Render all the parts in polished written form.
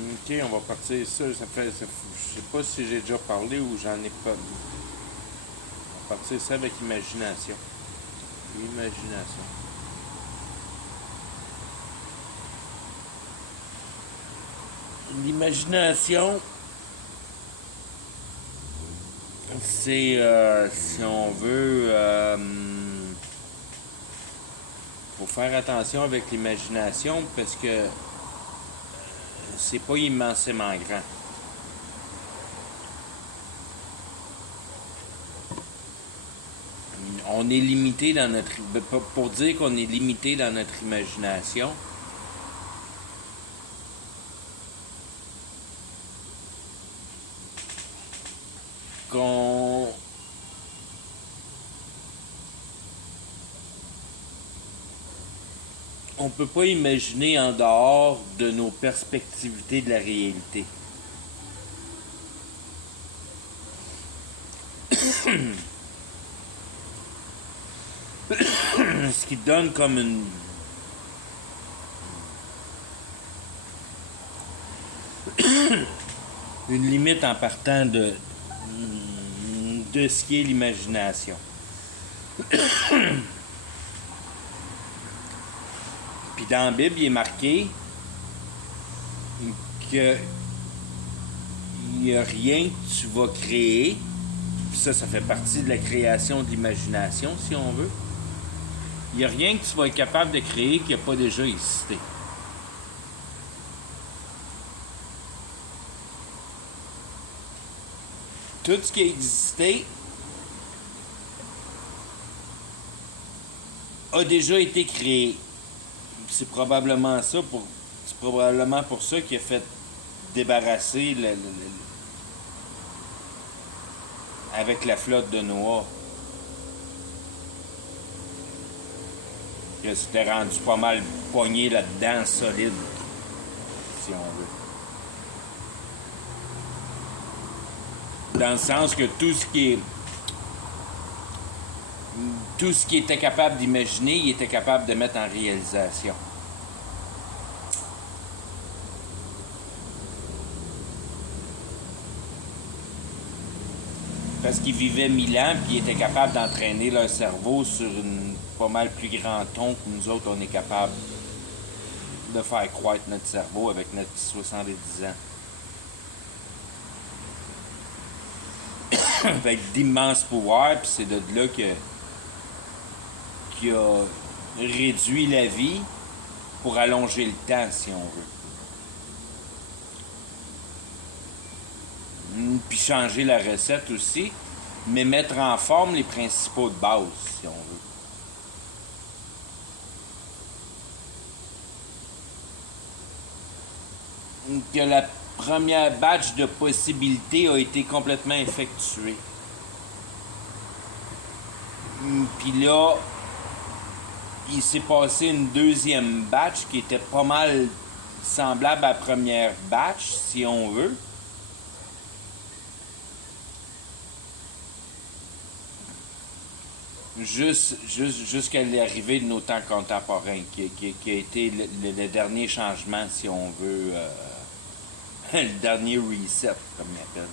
Ok, on va partir ça. Je sais pas si j'ai déjà parlé ou j'en ai pas. On va partir ça avec imagination. Imagination. L'imagination, c'est, si on veut, faut faire attention avec l'imagination parce que c'est pas immensément grand. On est limité dans notre... Pour dire qu'on est limité dans notre imagination, qu'on... On peut pas imaginer en dehors de nos perspectivités de la réalité. Ce qui donne comme une limite en partant de ce qui est l'imagination. Puis dans la Bible, il est marqué que il n'y a rien que tu vas créer. Puis ça fait partie de la création de l'imagination, si on veut. Il n'y a rien que tu vas être capable de créer qui n'a pas déjà existé. Tout ce qui a existé a déjà été créé. C'est probablement pour ça qu'il a fait débarrasser avec la flotte de Noah. Que c'était rendu pas mal pogné là-dedans, solide, si on veut. Dans le sens que tout ce qui était capable d'imaginer, il était capable de mettre en réalisation. Parce qu'ils vivaient 1000 ans, puis ils étaient capables d'entraîner leur cerveau sur une pas mal plus grand ton que nous autres, on est capable de faire croître notre cerveau avec notre 70 ans. Avec d'immenses pouvoirs, puis c'est de là qui a réduit la vie pour allonger le temps, si on veut. Puis changer la recette aussi, mais mettre en forme les principaux de base, si on veut. Que la première batch de possibilités a été complètement effectuée. Puis là, il s'est passé une deuxième batch qui était pas mal semblable à la première batch, si on veut. Jusqu'à l'arrivée de nos temps contemporains, qui a été le dernier changement, si on veut, le dernier reset, comme il appelle.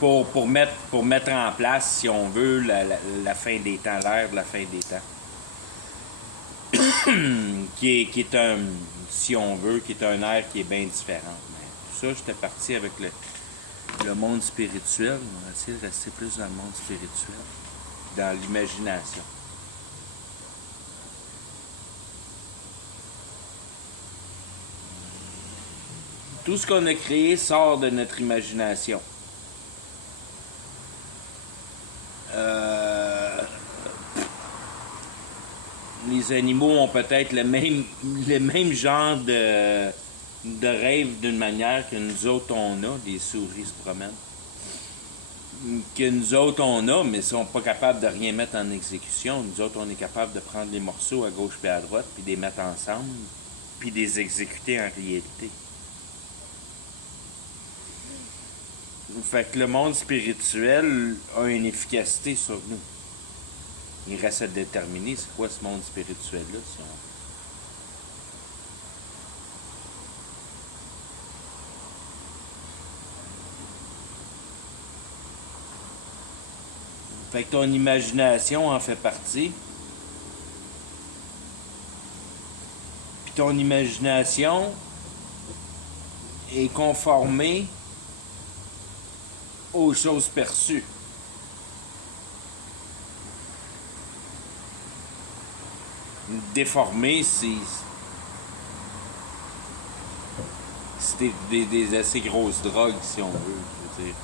Pour mettre en place, si on veut, la fin des temps, l'ère de la fin des temps. qui est un, si on veut, qui est un air qui est bien différent. Mais tout ça, j'étais parti avec le monde spirituel. On va essayer de rester plus dans le monde spirituel, dans l'imagination. Tout ce qu'on a créé sort de notre imagination. Les animaux ont peut-être le même genre de rêve d'une manière que nous autres on a. Les souris se promènent. Que nous autres on a, mais ils sont pas capables de rien mettre en exécution. Nous autres on est capable de prendre des morceaux à gauche et à droite, puis de les mettre ensemble, puis de les exécuter en réalité. Fait que le monde spirituel a une efficacité sur nous. Il reste à déterminer c'est quoi ce monde spirituel-là, si on... Fait que ton imagination en fait partie. Puis ton imagination est conformée aux choses perçues. Déformé, c'est des assez grosses drogues, si on veut, je veux dire.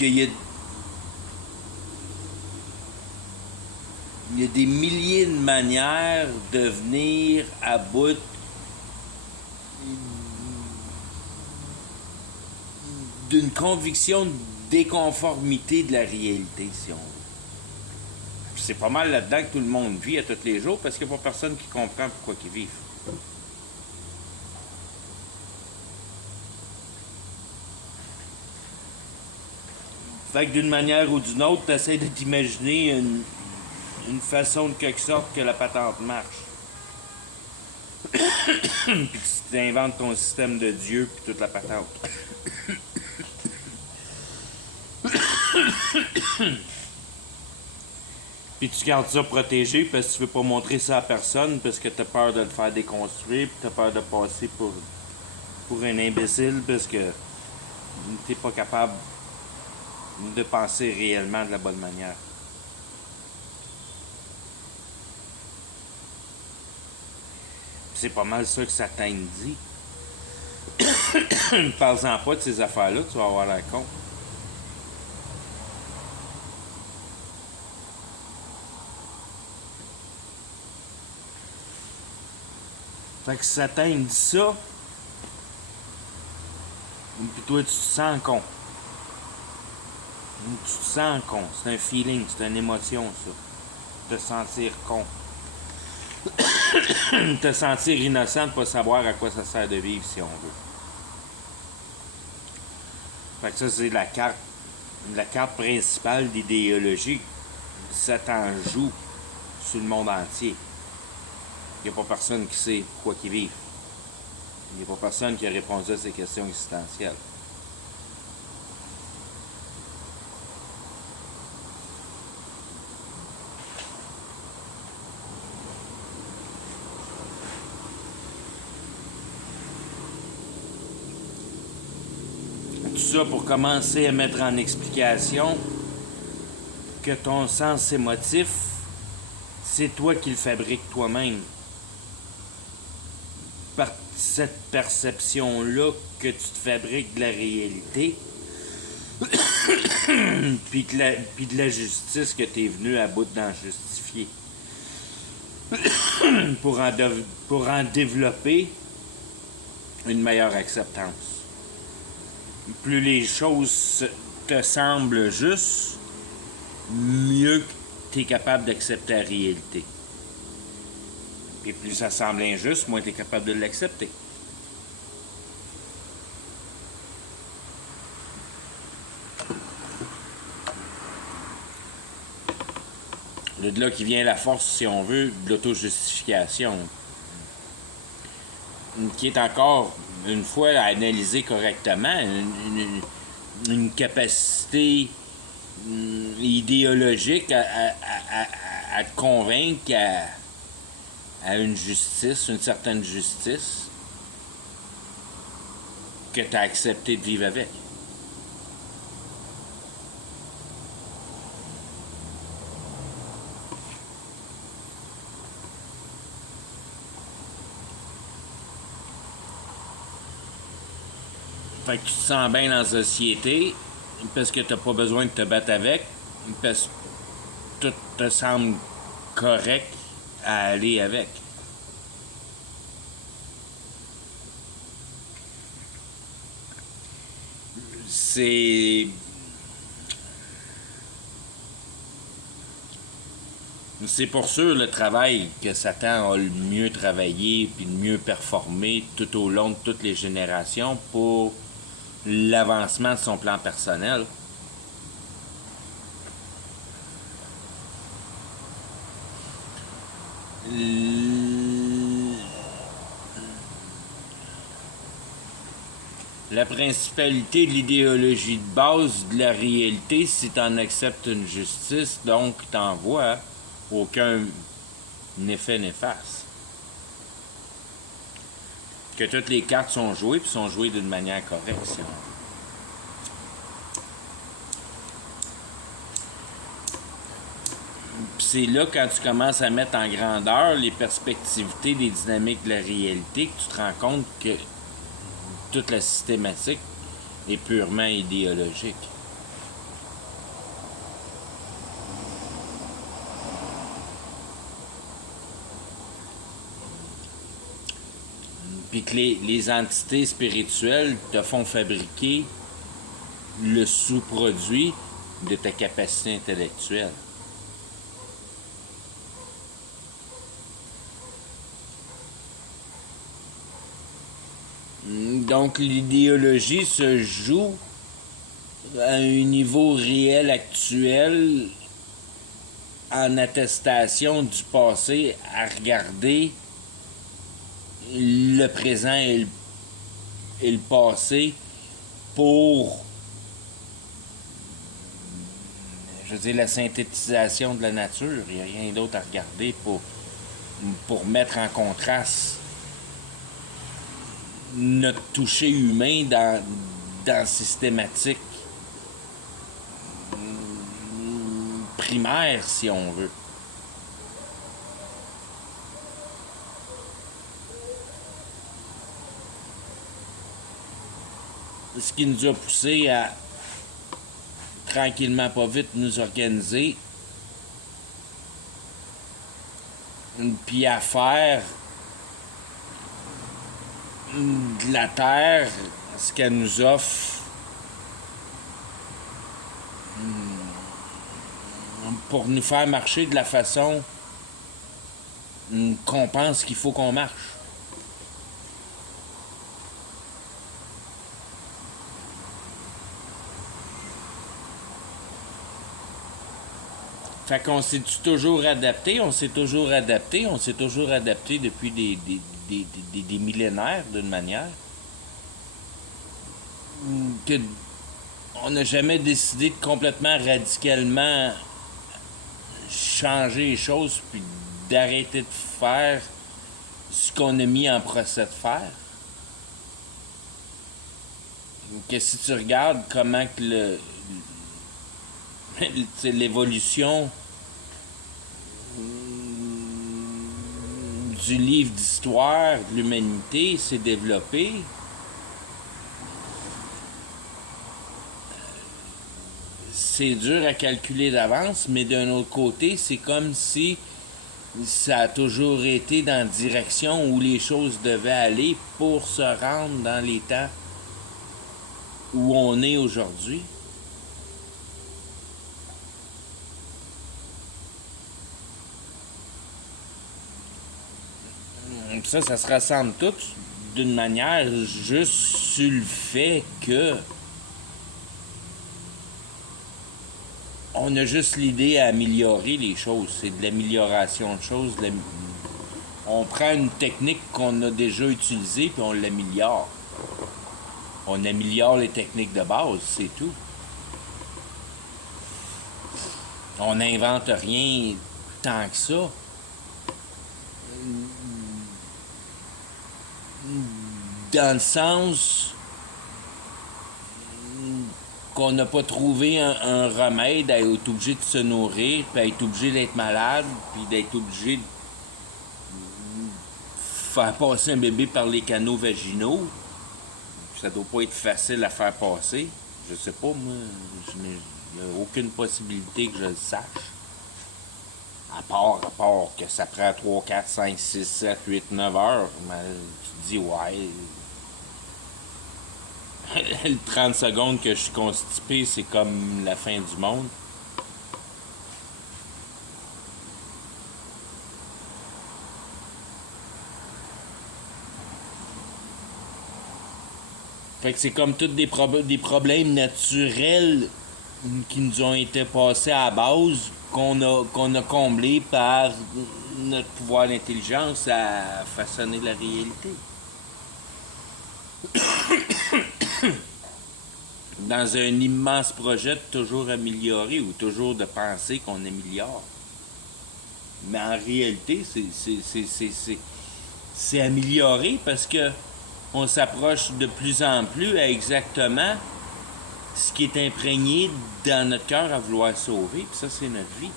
Il y a des milliers de manières de venir à bout d'une conviction de déconformité de la réalité, si on veut. C'est pas mal là-dedans que tout le monde vit à tous les jours parce qu'il n'y a pas personne qui comprend pourquoi ils vivent. Fait que d'une manière ou d'une autre, tu essaies de t'imaginer une façon de quelque sorte que la patente marche. Puis tu t'inventes ton système de Dieu puis toute la patente. Puis tu gardes ça protégé parce que tu veux pas montrer ça à personne parce que tu as peur de le faire déconstruire puis tu as peur de passer pour un imbécile parce que t'es pas capable de penser réellement de la bonne manière. C'est pas mal ça que Satan dit. Parle-en pas de ces affaires-là, tu vas avoir la con. Fait que Satan dit ça, puis toi tu te sens con. Tu te sens con, c'est un feeling, c'est une émotion ça. Te sentir con. Te sentir innocent de pas savoir à quoi ça sert de vivre si on veut. Fait que ça c'est la carte principale d'idéologie. Satan joue sur le monde entier. Il n'y a pas personne qui sait pourquoi ils vivent. Il n'y a pas personne qui a répondu à ces questions existentielles. Tout ça pour commencer à mettre en explication que ton sens émotif, c'est toi qui le fabriques toi-même. Par cette perception-là que tu te fabriques de la réalité, puis de la justice que tu es venu à bout d'en justifier. pour en développer une meilleure acceptance. Plus les choses te semblent justes, mieux tu es capable d'accepter la réalité. Et plus ça semble injuste, moins tu es capable de l'accepter. De là qui vient la force, si on veut, de l'auto-justification. Qui est encore, une fois analysée correctement, une capacité idéologique à te convaincre à une justice, une certaine justice, que tu as accepté de vivre avec. Fait que tu te sens bien dans la société parce que tu n'as pas besoin de te battre avec, parce que tout te semble correct à aller avec. C'est pour sûr le travail que Satan a le mieux travaillé puis le mieux performé tout au long de toutes les générations pour l'avancement de son plan personnel. La principalité de l'idéologie de base de la réalité, si tu en acceptes une justice, donc t'en vois aucun effet néfaste. Que toutes les cartes sont jouées, puis sont jouées d'une manière correcte, si on veut. Puis c'est là, quand tu commences à mettre en grandeur les perspectivités des dynamiques de la réalité, que tu te rends compte que toute la systématique est purement idéologique. Puis que les entités spirituelles te font fabriquer le sous-produit de ta capacité intellectuelle. Donc l'idéologie se joue à un niveau réel actuel en attestation du passé à regarder le présent et le passé pour, je veux dire, la synthétisation de la nature. Il n'y a rien d'autre à regarder pour mettre en contraste notre toucher humain dans la systématique primaire, si on veut. Ce qui nous a poussé à tranquillement pas vite nous organiser, puis à faire de la terre ce qu'elle nous offre pour nous faire marcher de la façon qu'on pense qu'il faut qu'on marche. Fait qu'on s'est toujours adapté, on s'est toujours adapté, on s'est toujours adapté depuis des millénaires d'une manière. Que on n'a jamais décidé de complètement radicalement changer les choses puis d'arrêter de faire ce qu'on a mis en procès de faire. Que si tu regardes comment que l'évolution du livre d'histoire de l'humanité s'est développée, c'est dur à calculer d'avance, mais d'un autre côté, c'est comme si ça a toujours été dans la direction où les choses devaient aller pour se rendre dans les temps où on est aujourd'hui. Ça se ressemble tout d'une manière juste sur le fait que on a juste l'idée à améliorer les choses. C'est de l'amélioration de choses. On prend une technique qu'on a déjà utilisée puis on l'améliore. On améliore les techniques de base, c'est tout. On n'invente rien tant que ça. Dans le sens qu'on n'a pas trouvé un remède à être obligé de se nourrir, puis à être obligé d'être malade, puis d'être obligé de faire passer un bébé par les canaux vaginaux. Ça doit pas être facile à faire passer. Je sais pas, moi. Il n'y a aucune possibilité que je le sache. À part que ça prend 3, 4, 5, 6, 7, 8, 9 heures. Mais tu te dis, ouais. Le 30 secondes que je suis constipé, c'est comme la fin du monde. Fait que c'est comme tous des problèmes naturels qui nous ont été passés à la base qu'on a comblés par notre pouvoir d'intelligence à façonner la réalité. Dans un immense projet de toujours améliorer ou toujours de penser qu'on améliore. Mais en réalité, c'est amélioré parce que on s'approche de plus en plus à exactement ce qui est imprégné dans notre cœur à vouloir sauver. Puis ça, c'est notre vie.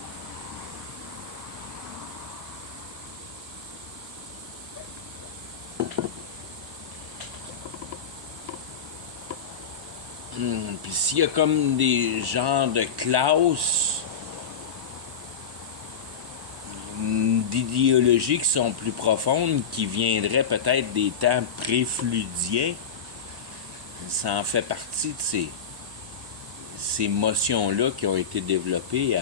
Puis s'il y a comme des genres de classes d'idéologies qui sont plus profondes, qui viendraient peut-être des temps pré-fluidiens, ça en fait partie de ces notions-là qui ont été développées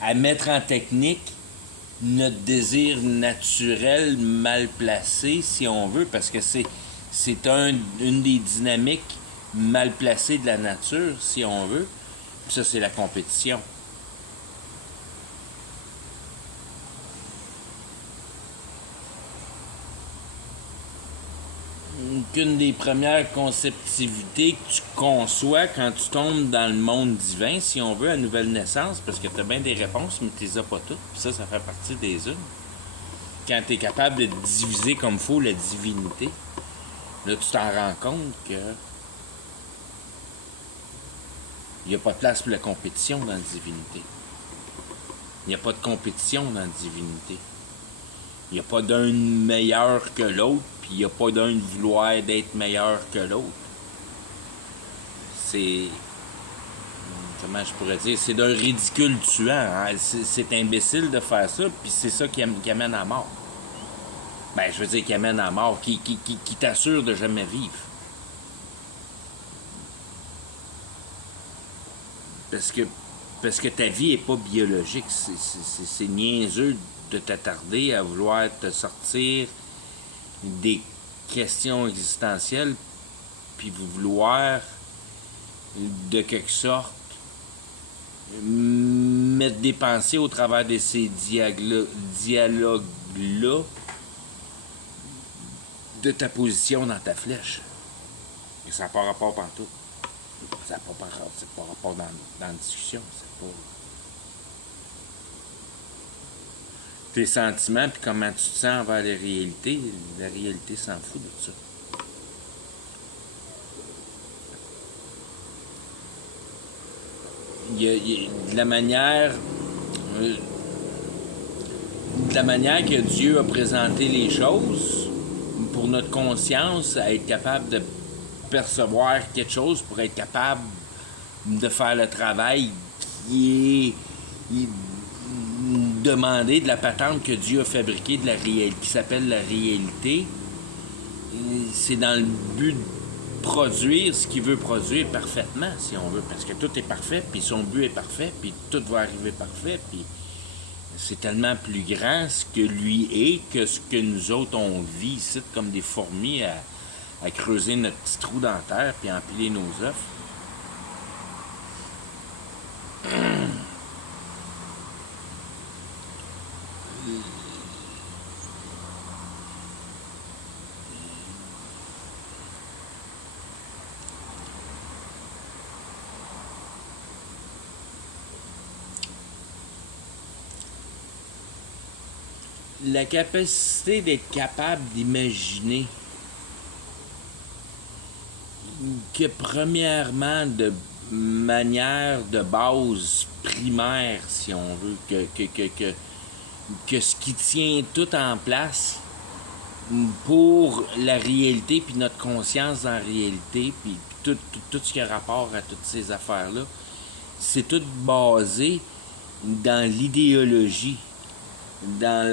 à mettre en technique notre désir naturel mal placé, si on veut, parce que c'est une des dynamiques mal placées de la nature, si on veut. Puis ça, c'est la compétition. Qu'une des premières conceptivités que tu conçois quand tu tombes dans le monde divin, si on veut, à nouvelle naissance, parce que tu as bien des réponses, mais tu les as pas toutes. Puis ça fait partie des unes. Quand tu es capable de diviser comme faut la divinité, là, tu t'en rends compte que il n'y a pas de place pour la compétition dans la divinité. Il n'y a pas de compétition dans la divinité. Il n'y a pas d'un meilleur que l'autre, puis il n'y a pas d'un vouloir d'être meilleur que l'autre. C'est... Comment je pourrais dire? C'est d'un ridicule tuant. Hein? C'est imbécile de faire ça, puis c'est ça qui amène à la mort. Ben, je veux dire, qui amène à la mort, qui t'assure de jamais vivre. Parce que ta vie n'est pas biologique. C'est niaiseux de t'attarder à vouloir te sortir des questions existentielles puis vouloir de quelque sorte mettre des pensées au travers de ces dialogues-là de ta position dans ta flèche. Et ça n'a pas rapport partout. Ça n'a pas rapport dans la discussion. C'est pas... Tes sentiments puis comment tu te sens envers la réalité s'en fout de ça. Il y a de la manière que Dieu a présenté les choses pour notre conscience à être capable de percevoir quelque chose, pour être capable de faire le travail qui est demandé de la patente que Dieu a fabriquée de la réalité, qui s'appelle la réalité. C'est dans le but de produire ce qu'il veut produire parfaitement, si on veut, parce que tout est parfait, puis son but est parfait, puis tout va arriver parfait, puis c'est tellement plus grand ce que lui est que ce que nous autres on vit ici comme des fourmis à creuser notre petit trou dans la terre puis à empiler nos œufs. La capacité d'être capable d'imaginer que premièrement de manière de base primaire, si on veut, que ce qui tient tout en place pour la réalité puis notre conscience dans la réalité puis tout ce qui a rapport à toutes ces affaires-là, c'est tout basé dans l'idéologie, dans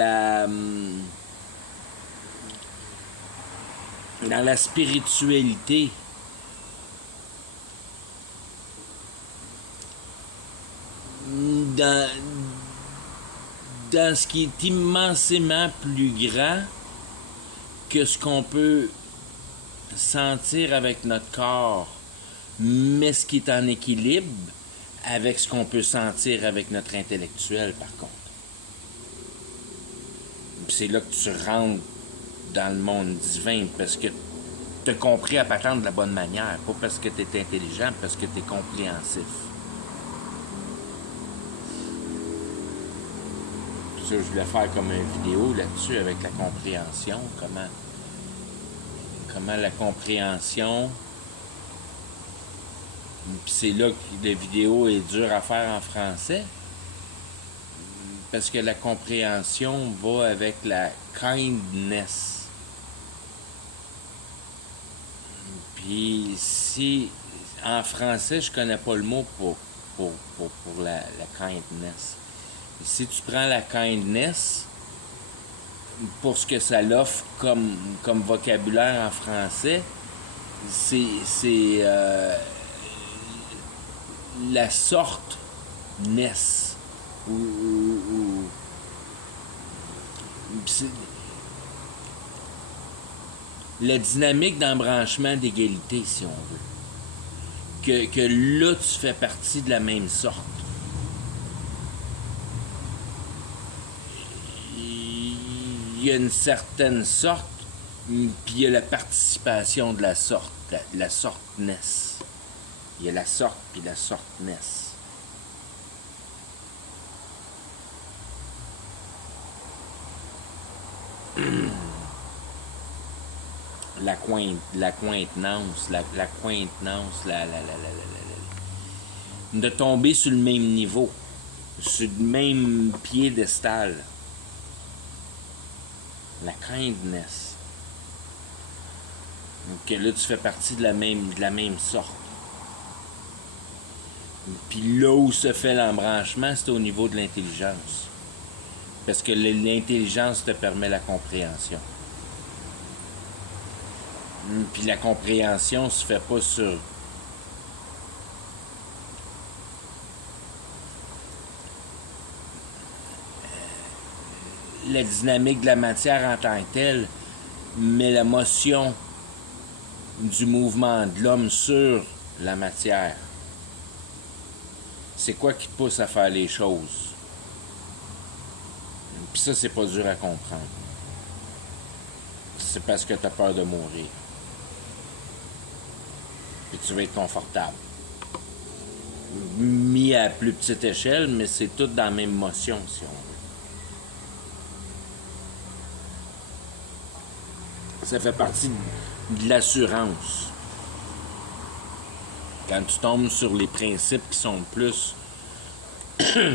la spiritualité. dans, dans ce qui est immensément plus grand que ce qu'on peut sentir avec notre corps, mais ce qui est en équilibre avec ce qu'on peut sentir avec notre intellectuel, par contre. Puis c'est là que tu rentres dans le monde divin, parce que tu as compris à patente de la bonne manière, pas parce que tu es intelligent, parce que tu es compréhensif. Puis ça, je voulais faire comme une vidéo là-dessus avec la compréhension, comment la compréhension... Puis c'est là que la vidéo est dure à faire en français, parce que la compréhension va avec la kindness. Puis si en français je connais pas le mot pour la kindness. Si tu prends la kindness pour ce que ça l'offre comme vocabulaire en français, c'est la sorte ness ou la dynamique d'embranchement d'égalité, si on veut. Que là, tu fais partie de la même sorte. Il y a une certaine sorte, puis il y a la participation de la sorte, la sortness. Il y a la sorte puis la sortness. La cointenance, de tomber sur le même niveau, sur le même piédestal. La kindness. Donc là, tu fais partie de la même sorte. Puis là où se fait l'embranchement, c'est au niveau de l'intelligence. Parce que l'intelligence te permet la compréhension. Puis la compréhension se fait pas sur... la dynamique de la matière en tant que telle, mais la motion du mouvement de l'homme sur la matière. C'est quoi qui te pousse à faire les choses? Puis ça, c'est pas dur à comprendre. C'est parce que tu as peur de mourir. Puis tu veux être confortable. Mis à plus petite échelle, mais c'est tout dans la même motion, si on veut. Ça fait partie de l'assurance. Quand tu tombes sur les principes qui sont plus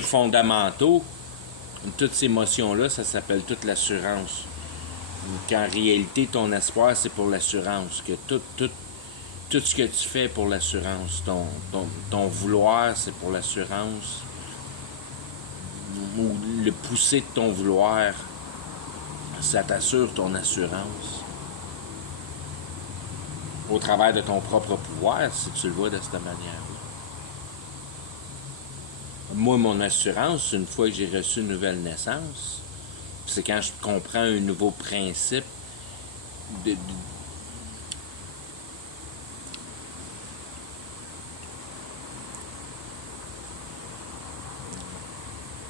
fondamentaux, toutes ces motions-là, ça s'appelle toute l'assurance. Qu'en réalité, ton espoir, c'est pour l'assurance. Que tout ce que tu fais pour l'assurance. Ton vouloir, c'est pour l'assurance. Ou le pousser de ton vouloir, ça t'assure ton assurance. Au travers de ton propre pouvoir, si tu le vois de cette manière-là. Moi, mon assurance, une fois que j'ai reçu une nouvelle naissance, c'est quand je comprends un nouveau principe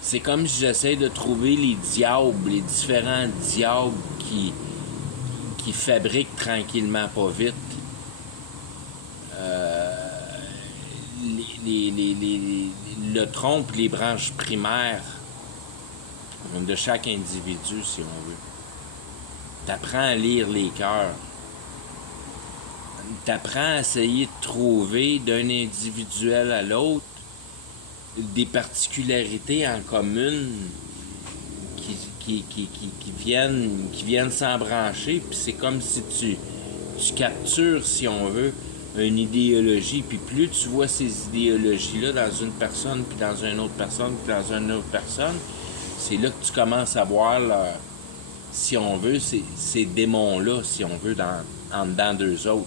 c'est comme si j'essaie de trouver les différents diables qui fabriquent tranquillement pas vite le tronc et les branches primaires de chaque individu, si on veut. T'apprends à lire les cœurs. T'apprends à essayer de trouver d'un individuel à l'autre des particularités en commune qui viennent s'embrancher, puis c'est comme si tu captures, si on veut, une idéologie, puis plus tu vois ces idéologies-là dans une personne, puis dans une autre personne, puis dans une autre personne, c'est là que tu commences à voir, si on veut, ces démons-là, si on veut, en dedans d'eux autres,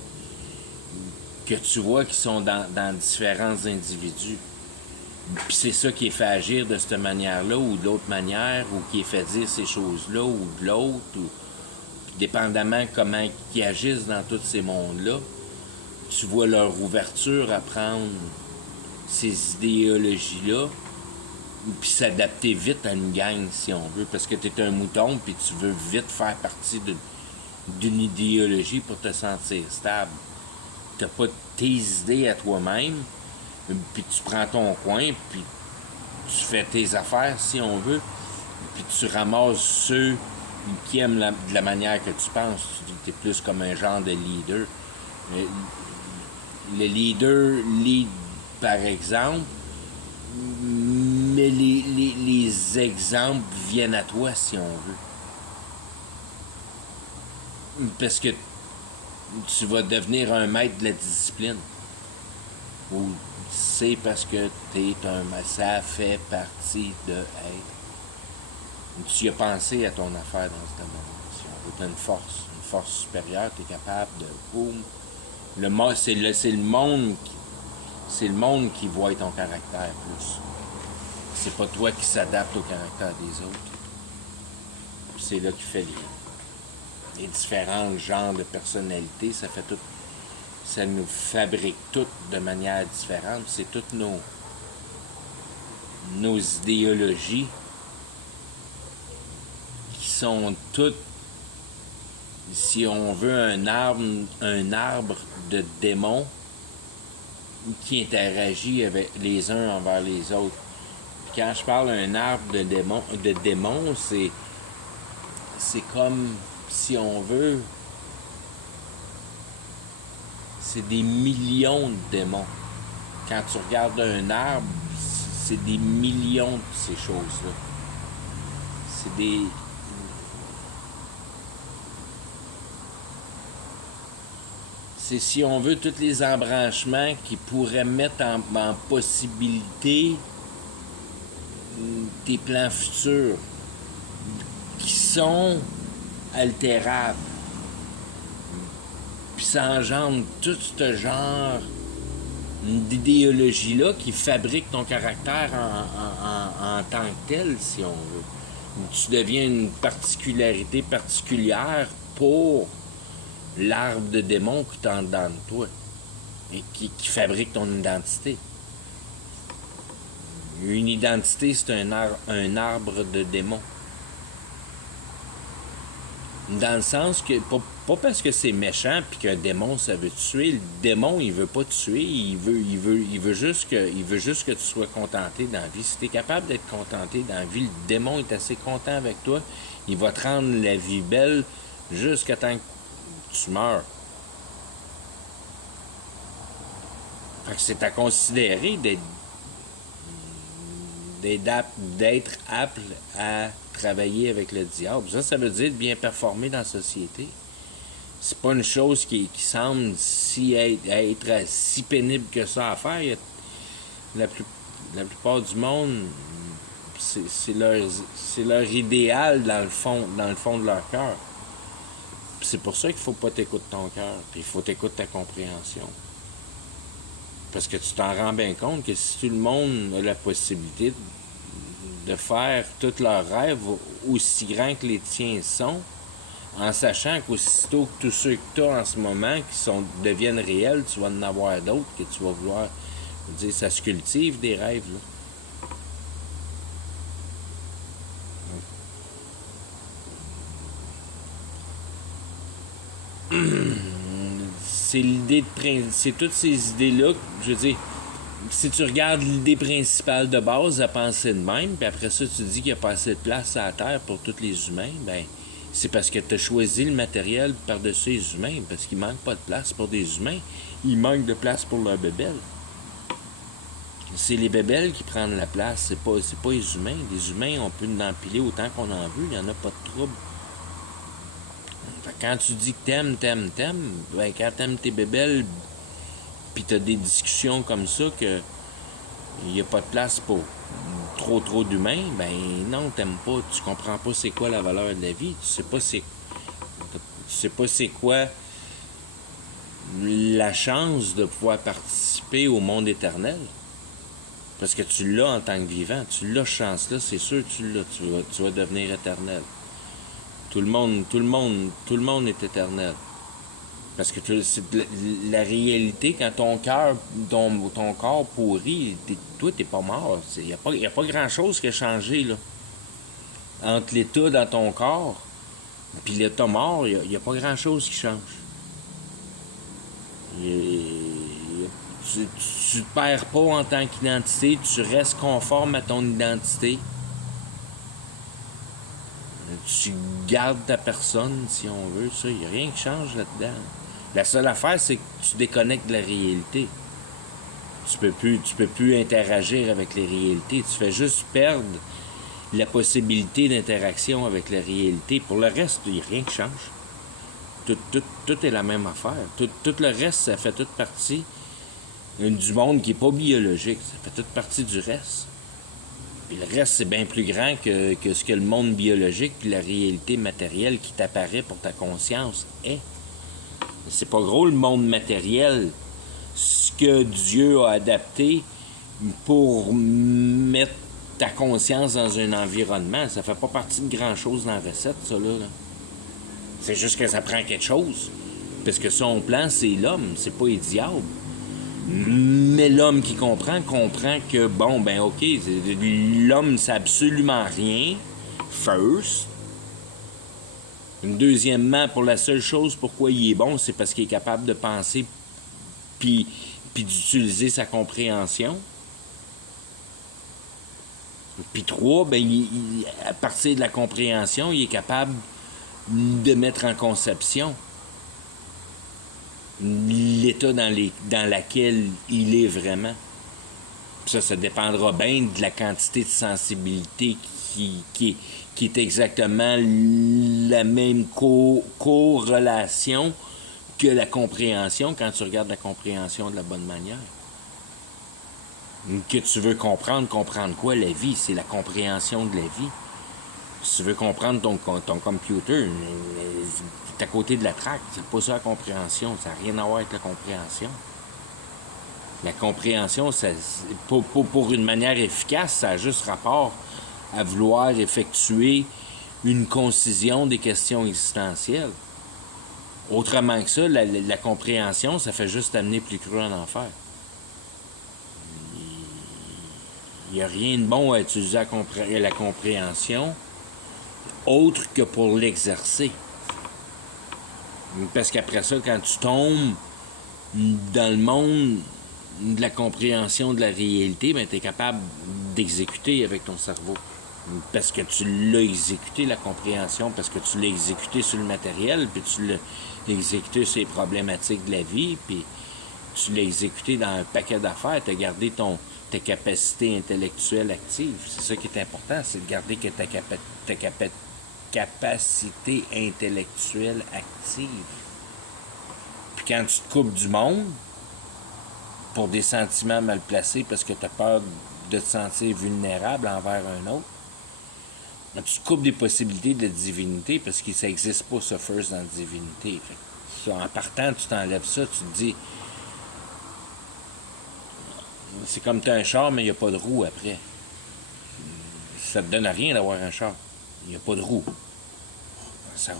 que tu vois qui sont dans différents individus. Puis c'est ça qui est fait agir de cette manière-là ou de l'autre manière, ou qui est fait dire ces choses-là ou de l'autre, ou dépendamment comment ils agissent dans tous ces mondes-là, tu vois leur ouverture à prendre ces idéologies-là, puis s'adapter vite à une gang, si on veut, parce que tu es un mouton, puis tu veux vite faire partie d'une idéologie pour te sentir stable. Tu n'as pas tes idées à toi-même, puis tu prends ton coin, puis tu fais tes affaires, si on veut, puis tu ramasses ceux qui aiment de la manière que tu penses. Tu es plus comme un genre de leader. Le leader lead par exemple, mais les exemples viennent à toi, si on veut. Parce que tu vas devenir un maître de la discipline. Ou c'est parce que t'es ça fait partie de être. Tu as pensé à ton affaire dans ce domaine-là. Si on veut, t'as une force supérieure, tu es capable de boum. C'est le monde qui voit ton caractère plus. C'est pas toi qui s'adapte au caractère des autres. C'est là qu'il fait les différents genres de personnalités. Ça nous fabrique toutes de manière différente. C'est toutes nos idéologies qui sont toutes, si on veut, un arbre de démons qui interagit avec les uns envers les autres. Puis quand je parle d'un arbre de démons, c'est comme, si on veut, c'est des millions de démons. Quand tu regardes un arbre, c'est des millions de ces choses-là. C'est des... C'est, si on veut, tous les embranchements qui pourraient mettre en possibilité tes plans futurs qui sont altérables. Puis ça engendre tout ce genre d'idéologie-là qui fabrique ton caractère en tant que tel, si on veut. Tu deviens une particularité particulière pour l'arbre de démon qui t'en dedans de toi et qui fabrique ton identité. Une identité, c'est un arbre de démon. Dans le sens que, pas parce que c'est méchant puis qu'un démon, ça veut tuer. Le démon, il veut pas tuer, il veut juste que tu sois contenté dans la vie. Si tu es capable d'être contenté dans la vie, le démon est assez content avec toi. Il va te rendre la vie belle jusqu'à temps que tu meurs. Fait que c'est à considérer d'être apte à travailler avec le diable. Ça veut dire de bien performer dans la société. C'est pas une chose qui semble être si pénible que ça à faire. La plupart du monde, c'est leur idéal dans le fond de leur cœur. C'est pour ça qu'il faut pas t'écouter ton cœur, puis il faut t'écouter ta compréhension. Parce que tu t'en rends bien compte que si tout le monde a la possibilité de faire tous leurs rêves aussi grands que les tiens sont, en sachant qu'aussitôt que tous ceux que tu as en ce moment deviennent réels, tu vas en avoir d'autres que tu vas vouloir. Je veux dire, ça se cultive des rêves, là. C'est toutes ces idées-là, je veux dire, si tu regardes l'idée principale de base à penser de même, puis après ça, tu dis qu'il n'y a pas assez de place à la Terre pour tous les humains, ben c'est parce que tu as choisi le matériel par-dessus les humains, parce qu'il manque pas de place pour des humains, il manque de place pour leurs bébelles. C'est les bébelles qui prennent la place, c'est pas les humains. Les humains, on peut en empiler autant qu'on en veut, il n'y en a pas de trouble. Fait que quand tu dis que t'aimes, ben quand t'aimes tes bébelles, puis t'as des discussions comme ça que il n'y a pas de place pour trop d'humains, ben non, t'aimes pas, tu comprends pas c'est quoi la valeur de la vie, tu sais pas c'est quoi la chance de pouvoir participer au monde éternel. Parce que tu l'as en tant que vivant. Tu l'as, cette chance-là, c'est sûr que tu l'as. Tu vas devenir éternel. Tout le monde est éternel. Parce que c'est la réalité, quand ton corps pourrit, toi, t'es pas mort. Il n'y a pas grand-chose qui a changé, là. Entre l'état dans ton corps puis l'état mort, il n'y a pas grand-chose qui change. Tu ne te perds pas en tant qu'identité, tu restes conforme à ton identité. Tu gardes ta personne, si on veut, ça, il n'y a rien qui change là-dedans. La seule affaire, c'est que tu déconnectes de la réalité. Tu peux plus interagir avec les réalités. Tu fais juste perdre la possibilité d'interaction avec la réalité. Pour le reste, il n'y a rien qui change. Tout est la même affaire. Tout le reste, ça fait toute partie du monde qui n'est pas biologique. Ça fait toute partie du reste. Puis le reste, c'est bien plus grand que ce que le monde biologique puis la réalité matérielle qui t'apparaît pour ta conscience est. C'est pas gros le monde matériel, ce que Dieu a adapté pour mettre ta conscience dans un environnement. Ça fait pas partie de grand-chose dans la recette, ça, là. C'est juste que ça prend quelque chose. Parce que son plan, c'est l'homme, c'est pas les diables. Mais l'homme qui comprend que, bon, ben OK, l'homme, c'est absolument rien, first. Deuxièmement, pour la seule chose pourquoi il est bon, c'est parce qu'il est capable de penser puis d'utiliser sa compréhension. Puis trois, ben, à partir de la compréhension, il est capable de mettre en conception l'état dans lequel il est vraiment. Puis ça dépendra bien de la quantité de sensibilité qui est exactement la même corrélation que la compréhension quand tu regardes la compréhension de la bonne manière. Que tu veux comprendre quoi, la vie? C'est la compréhension de la vie. Si tu veux comprendre ton computer, c'est à côté de la traque. C'est pas ça la compréhension. Ça n'a rien à voir avec la compréhension. La compréhension, ça, pour une manière efficace, ça a juste rapport à vouloir effectuer une concision des questions existentielles. Autrement que ça, la compréhension, ça fait juste amener plus cru en enfer. Il n'y a rien de bon à utiliser la compréhension autre que pour l'exercer. Parce qu'après ça, quand tu tombes dans le monde de la compréhension de la réalité, ben, tu es capable d'exécuter avec ton cerveau. Parce que tu l'as exécuté, la compréhension, parce que tu l'as exécuté sur le matériel, puis tu l'as exécuté sur les problématiques de la vie, puis tu l'as exécuté dans un paquet d'affaires, tu as gardé ta capacité intellectuelle active. C'est ça qui est important, c'est de garder que ta capacité intellectuelle active. Puis quand tu te coupes du monde, pour des sentiments mal placés, parce que tu as peur de te sentir vulnérable envers un autre, ben, tu te coupes des possibilités de divinité, parce que ça n'existe pas, ça, first, dans la divinité. Fait, en partant, tu t'enlèves ça, tu te dis... C'est comme tu as un char, mais il n'y a pas de roue après. Ça te donne rien d'avoir un char. Il n'y a pas de roue. Ça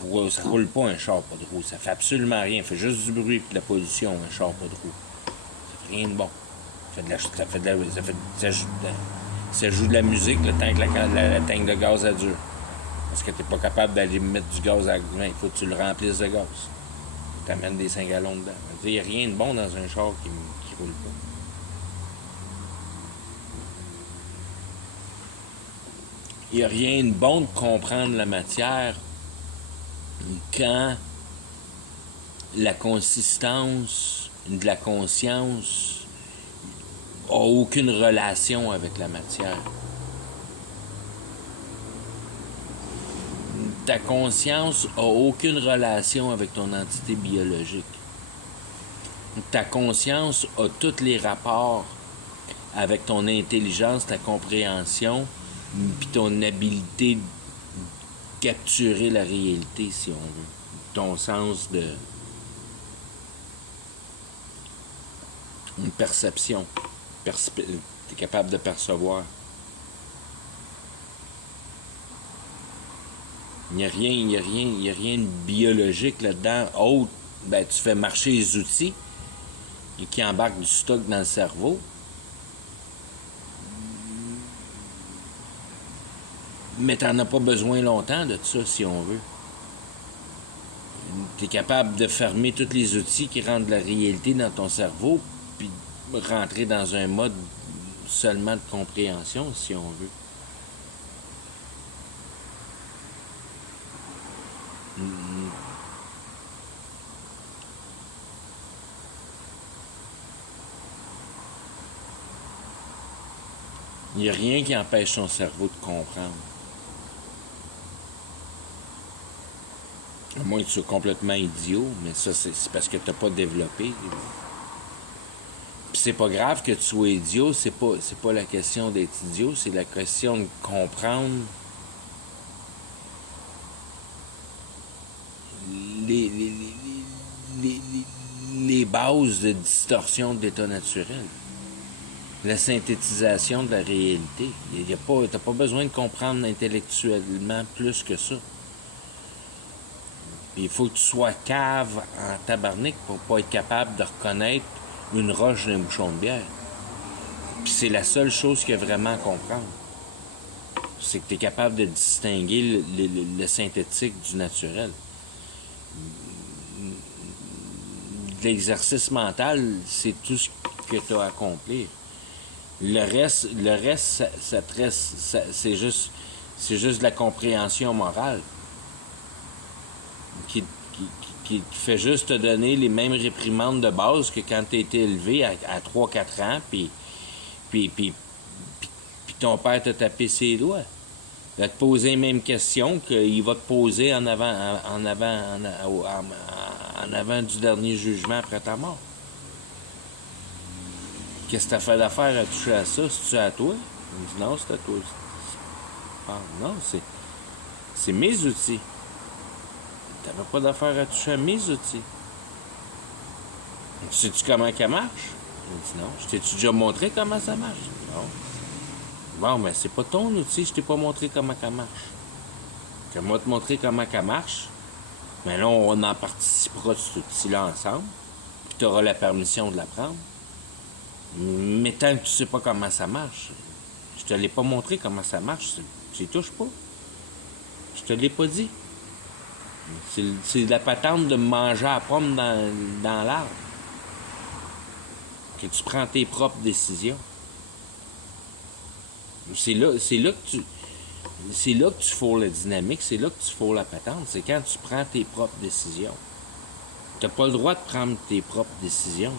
roule pas un char, pas de roue. Ça fait absolument rien. Ça fait juste du bruit et de la pollution, un char, pas de roue. Ça fait rien de bon. Ça joue de la musique le temps que la tank de gaz a dure. Parce que tu n'es pas capable d'aller mettre du gaz à la il faut que tu le remplisses de gaz. Tu amènes des 5 gallons dedans. Il n'y a rien de bon dans un char qui roule pas. Il n'y a rien de bon de comprendre la matière quand la consistance de la conscience n'a aucune relation avec la matière. Ta conscience n'a aucune relation avec ton entité biologique. Ta conscience a tous les rapports avec ton intelligence, ta compréhension, puis ton habileté de capturer la réalité, si on veut. Ton sens de... une perception. Tu es capable de percevoir. Il n'y a rien de biologique là-dedans. Autre, ben, tu fais marcher les outils et qui embarquent du stock dans le cerveau. Mais tu n'en as pas besoin longtemps de ça, si on veut. Tu es capable de fermer tous les outils qui rendent la réalité dans ton cerveau, puis rentrer dans un mode seulement de compréhension, si on veut. Il n'y a rien qui empêche son cerveau de comprendre. À moins que tu sois complètement idiot, mais ça, c'est parce que tu n'as pas développé. Puis c'est pas grave que tu sois idiot, c'est pas la question d'être idiot, c'est la question de comprendre les, les, les, les bases de distorsion de l'état naturel. La synthétisation de la réalité. T'as pas besoin de comprendre intellectuellement plus que ça. Puis il faut que tu sois cave en tabarnak pour pas être capable de reconnaître une roche d'un bouchon de bière. Puis c'est la seule chose qu'il y a vraiment à comprendre. C'est que tu es capable de distinguer le synthétique du naturel. L'exercice mental, c'est tout ce que tu as à accomplir. Le reste c'est juste de la compréhension morale qui fait juste te donner les mêmes réprimandes de base que quand tu as été élevé à 3-4 ans, puis ton père t'a tapé ses doigts. Il va te poser les mêmes questions qu'il va te poser en avant du dernier jugement après ta mort. Qu'est-ce que t'as fait d'affaire à toucher à ça? C'est-tu à toi? Il me dit non, c'est à toi. Ah, non, c'est mes outils. T'avais pas d'affaire à toucher à mes outils. Sais-tu comment ça marche? Il me dit non. Je t'ai-tu déjà montré comment ça marche? Non. Bon, mais c'est pas ton outil, je t'ai pas montré comment ça marche. Quand moi te montrer comment ça marche, mais là, on en participera de cet outil-là ensemble, puis tu auras la permission de l'apprendre. Mais tant que tu sais pas comment ça marche, je te l'ai pas montré comment ça marche, tu y touches pas. Je te l'ai pas dit. C'est la patente de me manger à la pomme dans l'arbre. Que tu prends tes propres décisions. C'est là que tu fous la dynamique, c'est là que tu fous la patente. C'est quand tu prends tes propres décisions. Tu n'as pas le droit de prendre tes propres décisions,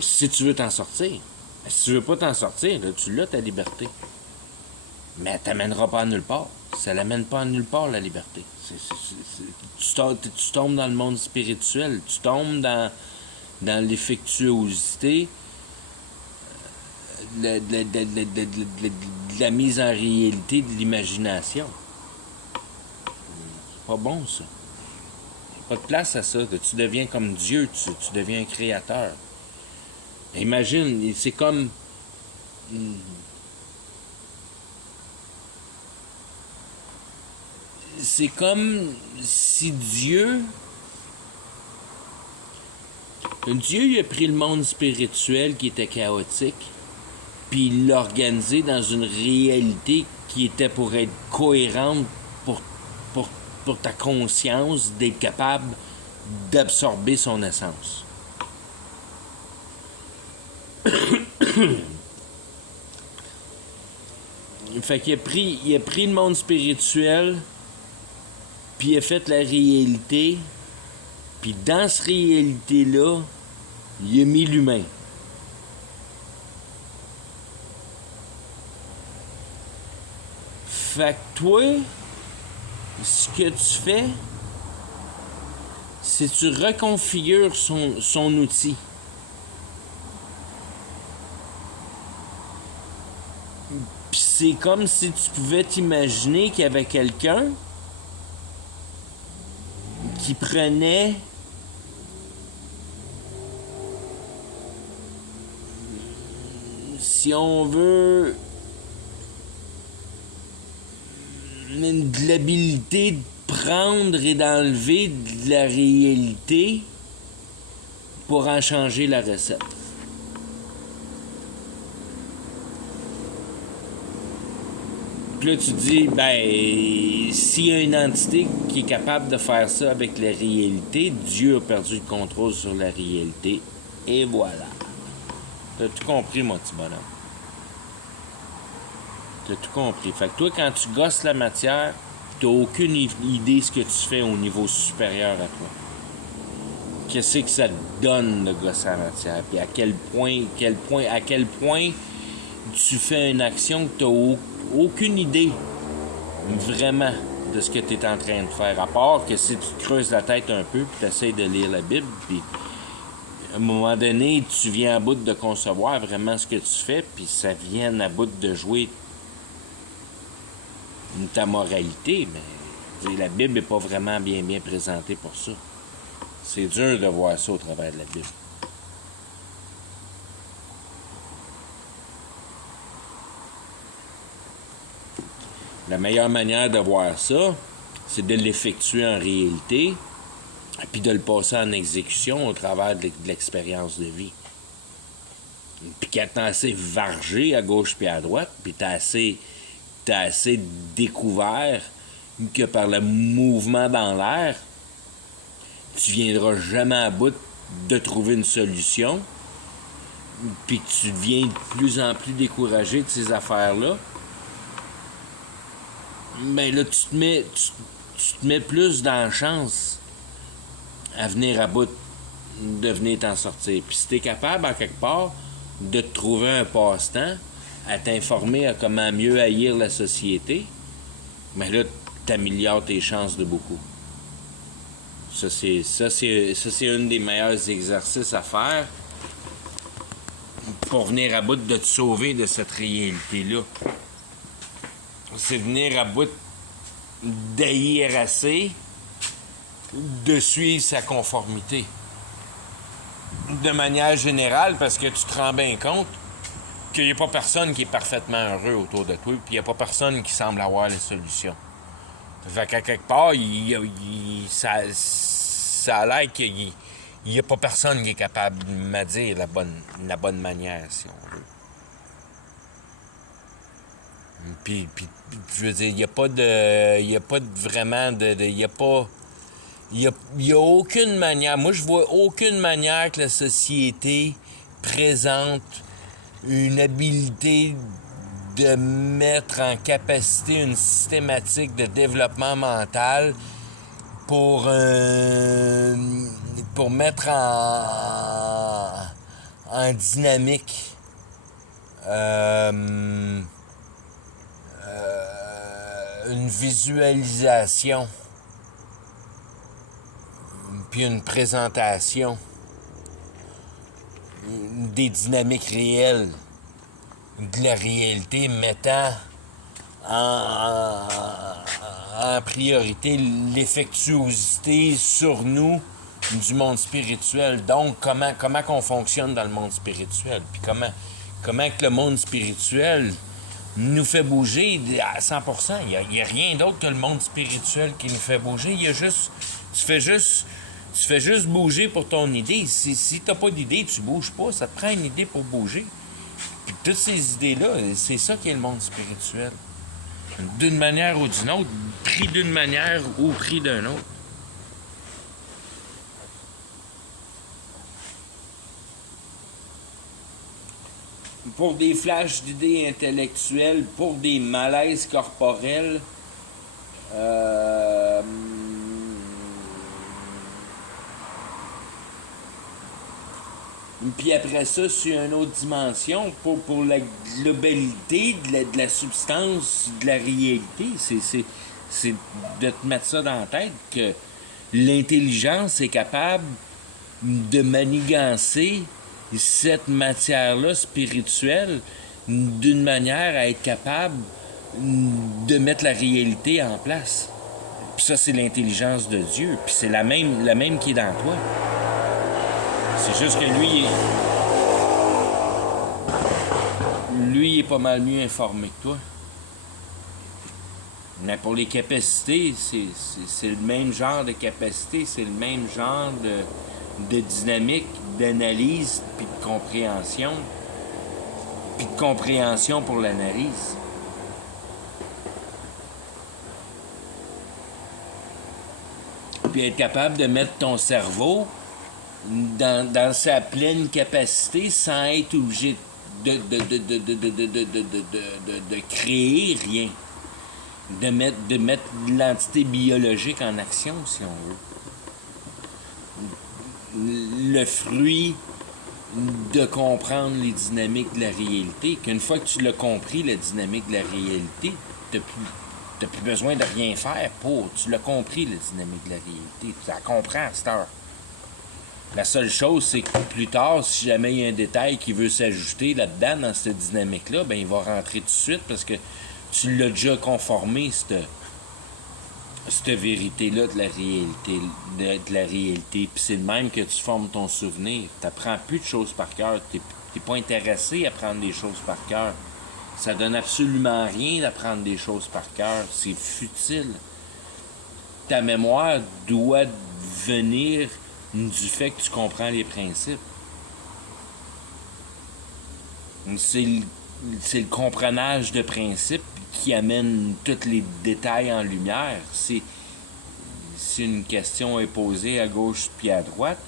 si tu veux t'en sortir. Si tu veux pas t'en sortir, là, tu l'as ta liberté. Mais elle t'amènera pas à nulle part. Ça l'amène pas à nulle part, la liberté. Tu tombes dans le monde spirituel. Tu tombes dans l'effectuosité de la mise en réalité de l'imagination. C'est pas bon, ça. Pas de place à ça. Tu deviens comme Dieu. Tu deviens un créateur. Imagine, c'est comme... C'est comme si Dieu il a pris le monde spirituel qui était chaotique, puis il l'a organisé dans une réalité qui était pour être cohérente pour ta conscience, d'être capable d'absorber son essence. Fait qu'il il a pris le monde spirituel, puis il a fait la réalité, puis dans cette réalité-là, il a mis l'humain. Fait que toi, ce que tu fais, c'est que tu reconfigures son outil. Puis c'est comme si tu pouvais t'imaginer qu'il y avait quelqu'un qui prenait si on veut, de l'habilité de prendre et d'enlever de la réalité pour en changer la recette. Puis là, tu dis, ben, s'il y a une entité qui est capable de faire ça avec la réalité, Dieu a perdu le contrôle sur la réalité. Et voilà. T'as tout compris, mon petit bonhomme. T'as tout compris. Fait que toi, quand tu gosses la matière, t'as aucune idée de ce que tu fais au niveau supérieur à toi. Qu'est-ce que ça te donne de gosser la matière? Puis à quel point tu fais une action que t'as aucune idée vraiment de ce que tu es en train de faire. À part que si tu te creuses la tête un peu, puis tu essaies de lire la Bible, puis à un moment donné, tu viens à bout de concevoir vraiment ce que tu fais, puis ça vient à bout de jouer ta moralité, mais la Bible n'est pas vraiment bien présentée pour ça. C'est dur de voir ça au travers de la Bible. La meilleure manière de voir ça, c'est de l'effectuer en réalité, puis de le passer en exécution au travers de l'expérience de vie. Puis quand t'as assez vargé à gauche puis à droite, puis t'as assez découvert que par le mouvement dans l'air, tu viendras jamais à bout de trouver une solution, puis que tu deviens de plus en plus découragé de ces affaires-là, ben là, tu te mets plus dans la chance à venir à bout de venir t'en sortir. Puis si t'es capable, en quelque part, de te trouver un passe-temps, à t'informer à comment mieux haïr la société, ben là, t'améliores tes chances de beaucoup. Ça, c'est un des meilleurs exercices à faire pour venir à bout de te sauver de cette réalité-là. C'est venir à bout d'haïr assez, de suivre sa conformité. De manière générale, parce que tu te rends bien compte qu'il n'y a pas personne qui est parfaitement heureux autour de toi, puis il n'y a pas personne qui semble avoir les solutions. Fait qu'à quelque part, ça a l'air qu'il n'y a pas personne qui est capable de me dire la bonne manière, si on veut. Puis je veux dire, il n'y a pas aucune manière. Moi, je vois aucune manière que la société présente une habilité de mettre en capacité une systématique de développement mental pour mettre en dynamique une visualisation puis une présentation des dynamiques réelles de la réalité, mettant en priorité l'effectuosité sur nous du monde spirituel. Donc, comment qu'on fonctionne dans le monde spirituel, puis comment que le monde spirituel nous fait bouger à 100%. Il n'y a rien d'autre que le monde spirituel qui nous fait bouger. Tu fais juste bouger pour ton idée. Si t'as pas d'idée, tu bouges pas. Ça te prend une idée pour bouger. Puis toutes ces idées-là, c'est ça qui est le monde spirituel. D'une manière ou d'une autre, pris d'une manière ou pris d'une autre. Pour des flashs d'idées intellectuelles, pour des malaises corporels, puis après ça, sur une autre dimension, pour la globalité de la substance, de la réalité, c'est de te mettre ça dans la tête que l'intelligence est capable de manigancer cette matière-là spirituelle d'une manière à être capable de mettre la réalité en place. Puis ça, c'est l'intelligence de Dieu. Puis c'est la même qui est dans toi. C'est juste que lui, lui, il est pas mal mieux informé que toi. Mais pour les capacités, c'est le même genre de capacité, c'est le même genre de dynamique, d'analyse, puis de compréhension. Puis de compréhension pour l'analyse. Puis être capable de mettre ton cerveau dans sa pleine capacité sans être obligé de créer rien. De mettre l'entité biologique en action, si on veut. Le fruit de comprendre les dynamiques de la réalité, qu'une fois que tu l'as compris, la dynamique de la réalité, t'as plus besoin de rien faire pour. Tu l'as compris, la dynamique de la réalité. Tu la comprends à cette heure. La seule chose, c'est que plus tard, si jamais il y a un détail qui veut s'ajouter là-dedans, dans cette dynamique-là, ben il va rentrer tout de suite parce que tu l'as déjà conformé, cette vérité-là de la réalité. De la réalité. Puis c'est le même que tu formes ton souvenir. Tu n'apprends plus de choses par cœur. Tu n'es pas intéressé à apprendre des choses par cœur. Ça donne absolument rien d'apprendre des choses par cœur. C'est futile. Ta mémoire doit venir du fait que tu comprends les principes. C'est le comprenage de principes qui amène tous les détails en lumière. Si une question est posée à gauche puis à droite,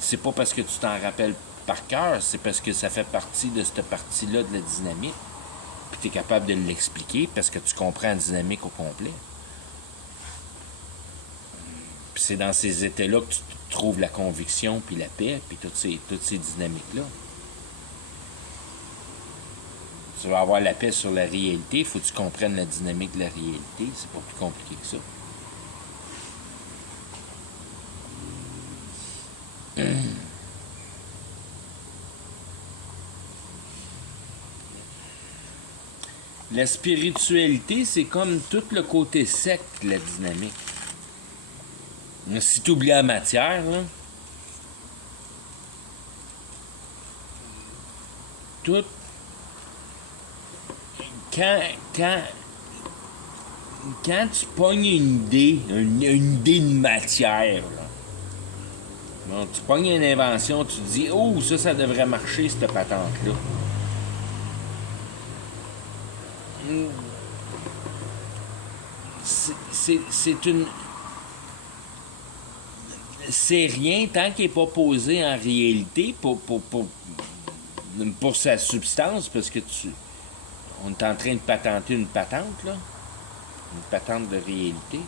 c'est pas parce que tu t'en rappelles par cœur, c'est parce que ça fait partie de cette partie-là de la dynamique. Puis tu es capable de l'expliquer parce que tu comprends la dynamique au complet. Puis c'est dans ces états-là que tu trouves la conviction puis la paix puis toutes ces dynamiques-là. Tu vas avoir la paix sur la réalité, il faut que tu comprennes la dynamique de la réalité. C'est pas plus compliqué que ça. La spiritualité, c'est comme tout le côté sec de la dynamique. Mais si tu oublies la matière, là, tout. Quand tu pognes une idée de matière, là, bon, tu pognes une invention, tu te dis, oh, ça devrait marcher, cette patente-là. C'est une. C'est rien tant qu'il n'est pas posé en réalité pour sa substance, parce que on est en train de patenter une patente, là. Une patente de réalité.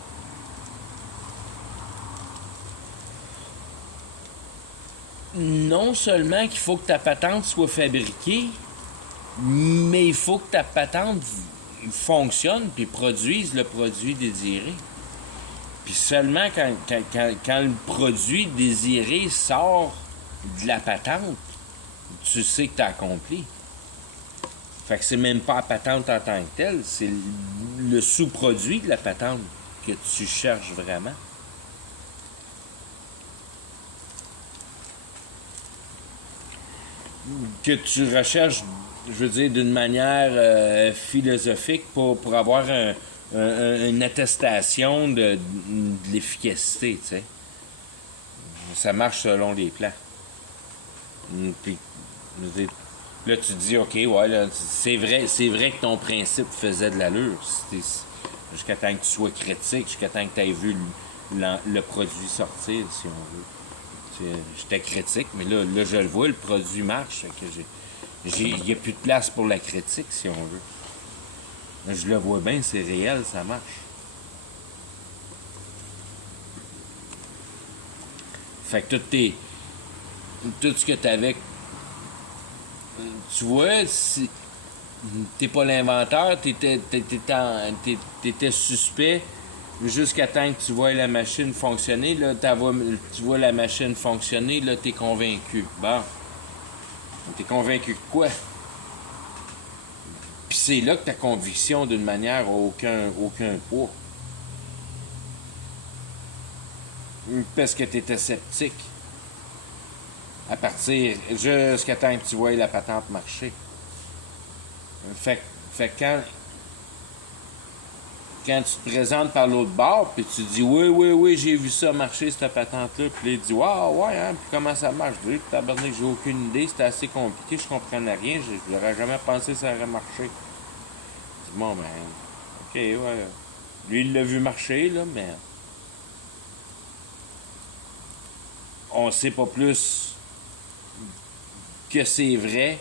Non seulement qu'il faut que ta patente soit fabriquée, mais il faut que ta patente fonctionne puis produise le produit désiré. Puis seulement quand le produit désiré sort de la patente, tu sais que tu as accompli. Fait que c'est même pas la patente en tant que telle, c'est le sous-produit de la patente que tu cherches vraiment. Que tu recherches, je veux dire, d'une manière philosophique pour avoir une attestation de l'efficacité, tu sais. Ça marche selon les plans. Puis, là, tu te dis, OK, ouais, là, c'est vrai que ton principe faisait de l'allure. Jusqu'à temps que tu sois critique, jusqu'à temps que tu aies vu le produit sortir, si on veut. J'étais critique, mais là, je le vois, le produit marche. Il n'y a plus de place pour la critique, si on veut. Je le vois bien, c'est réel, ça marche. Fait que tout ce que tu avais, tu vois, si t'es pas l'inventeur, t'étais suspect jusqu'à temps que tu vois la machine fonctionner. Là, tu vois la machine fonctionner, là, t'es convaincu. Bon. T'es convaincu de quoi? Puis c'est là que ta conviction, d'une manière, n'a aucun poids. Parce que t'étais sceptique. À partir jusqu'à temps que tu vois la patente marcher. Fait, fait que quand tu te présentes par l'autre bord, puis tu dis oui, oui, oui, j'ai vu ça marcher, cette patente-là, puis là, il dit waouh, ouais, hein, puis comment ça marche? Je dis, tabarnak, j'ai aucune idée, c'était assez compliqué, je comprenais rien, je n'aurais jamais pensé que ça aurait marché. Je dis, bon, ben, ok, ouais. Lui, il l'a vu marcher, là, mais on sait pas plus que c'est vrai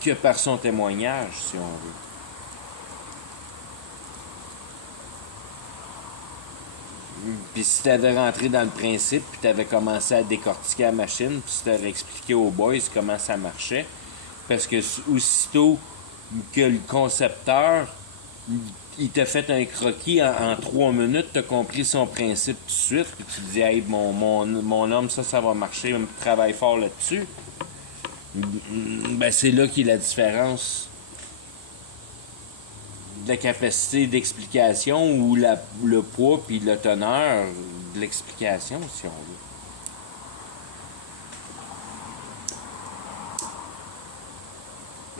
que par son témoignage, si on veut. Puis si t'avais rentré dans le principe, puis t'avais commencé à décortiquer la machine, puis si t'avais expliqué aux boys comment ça marchait, parce que aussitôt que le concepteur, il t'a fait un croquis en 3 minutes, t'as compris son principe tout de suite, puis tu te dis, hey, mon homme, ça va marcher, travaille fort là-dessus. Ben, c'est là qu'il y a la différence de la capacité d'explication ou le poids puis la teneur de l'explication, si on veut.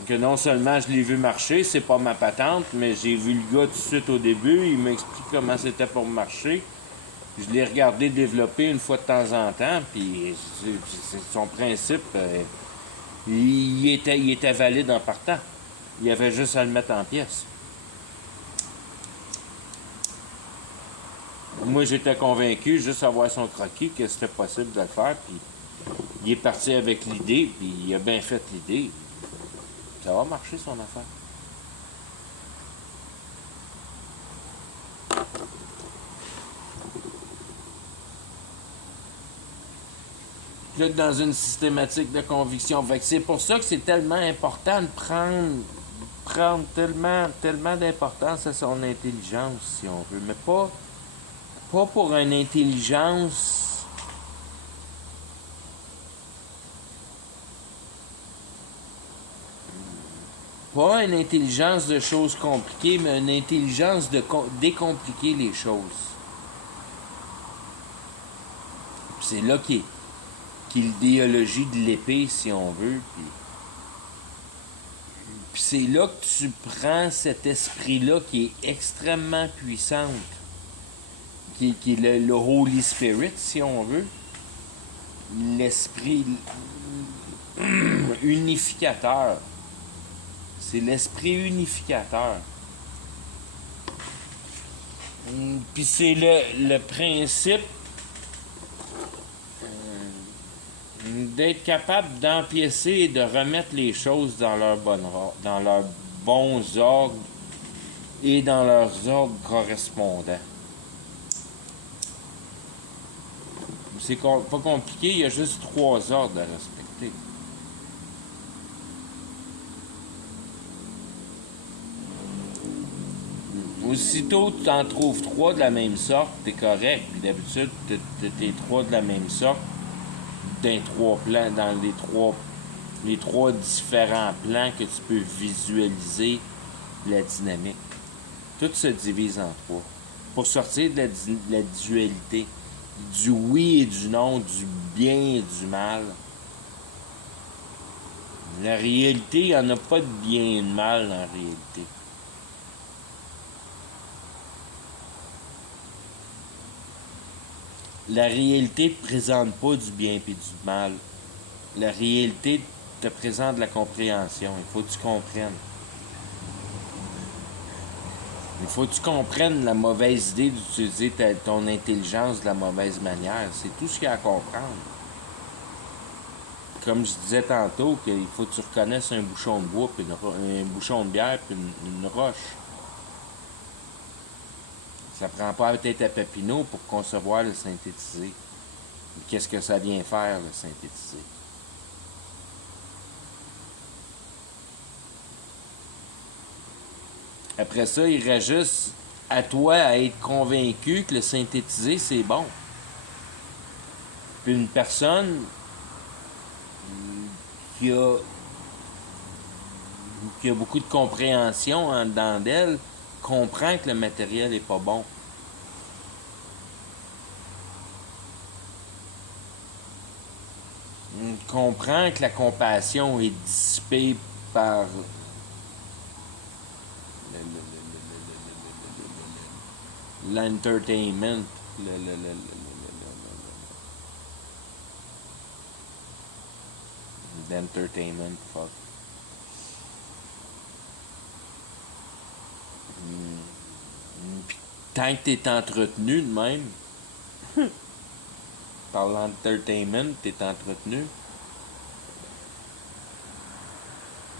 Que non seulement je l'ai vu marcher, c'est pas ma patente, mais j'ai vu le gars tout de suite au début, il m'explique comment c'était pour marcher. Je l'ai regardé développer une fois de temps en temps, puis son principe, il était valide en partant. Il y avait juste à le mettre en pièces. Moi, j'étais convaincu, juste à voir son croquis, que c'était possible de le faire, puis il est parti avec l'idée, puis il a bien fait l'idée. Ça va marcher, son affaire. Là, dans une systématique de conviction. Fait que c'est pour ça que c'est tellement important de prendre tellement d'importance à son intelligence, si on veut. Mais pas pour une intelligence pas une intelligence de choses compliquées, mais une intelligence de décompliquer les choses. C'est là qu'est l'idéologie de l'épée, si on veut. Puis c'est là que tu prends cet esprit-là qui est extrêmement puissant, qui est le Holy Spirit, si on veut. L'esprit unificateur. C'est l'esprit unificateur. Puis c'est le principe d'être capable d'empiécer et de remettre les choses dans dans leurs bons ordres et dans leurs ordres correspondants. C'est pas compliqué, il y a juste 3 ordres à respecter. Aussitôt tu en trouves 3 de la même sorte, t'es correct. Puis d'habitude, t'es 3 de la même sorte dans 3 plans, dans les trois différents plans que tu peux visualiser la dynamique. Tout se divise en 3. Pour sortir de la dualité, du oui et du non, du bien et du mal. La réalité, il n'y en a pas de bien et de mal en réalité. La réalité ne te présente pas du bien et du mal. La réalité te présente la compréhension. Il faut que tu comprennes. Il faut que tu comprennes la mauvaise idée d'utiliser ton intelligence de la mauvaise manière. C'est tout ce qu'il y a à comprendre. Comme je disais tantôt, qu'il faut que tu reconnaisses un bouchon de bois, puis un bouchon de bière, puis une roche. Ça prend pas la tête à Papineau pour concevoir le synthétisé. Qu'est-ce que ça vient faire, le synthétisé? Après ça, il reste juste à toi à être convaincu que le synthétisé, c'est bon. Puis une personne qui a beaucoup de compréhension en dedans d'elle comprend que le matériel n'est pas bon. comprends que la compassion est dissipée par l'entertainment, l'entertainment, fuck. Puis tant que t'es entretenu de même, par l'entertainment, t'es entretenu.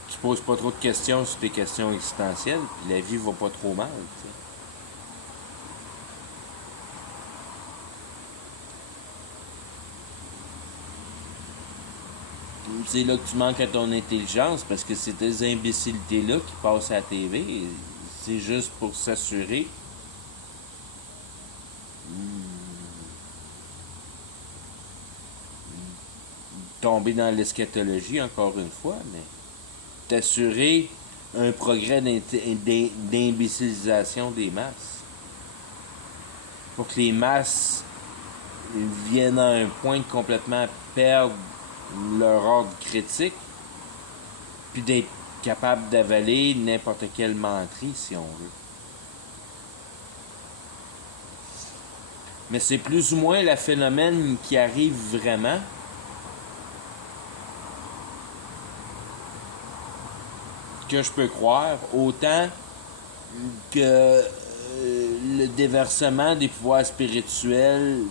Tu poses pas trop de questions sur tes questions existentielles, puis la vie va pas trop mal, tu sais. C'est là que tu manques à ton intelligence parce que c'est ces imbécilités-là qui passent à la TV. C'est juste pour s'assurer. Tomber dans l'eschatologie encore une fois, mais t'assurer un progrès d'imbécilisation des masses. Pour que les masses viennent à un point de complètement perdre leur ordre critique, puis d'être capable d'avaler n'importe quelle menterie, si on veut. Mais c'est plus ou moins le phénomène qui arrive vraiment. Que je peux croire, autant que le déversement des pouvoirs spirituels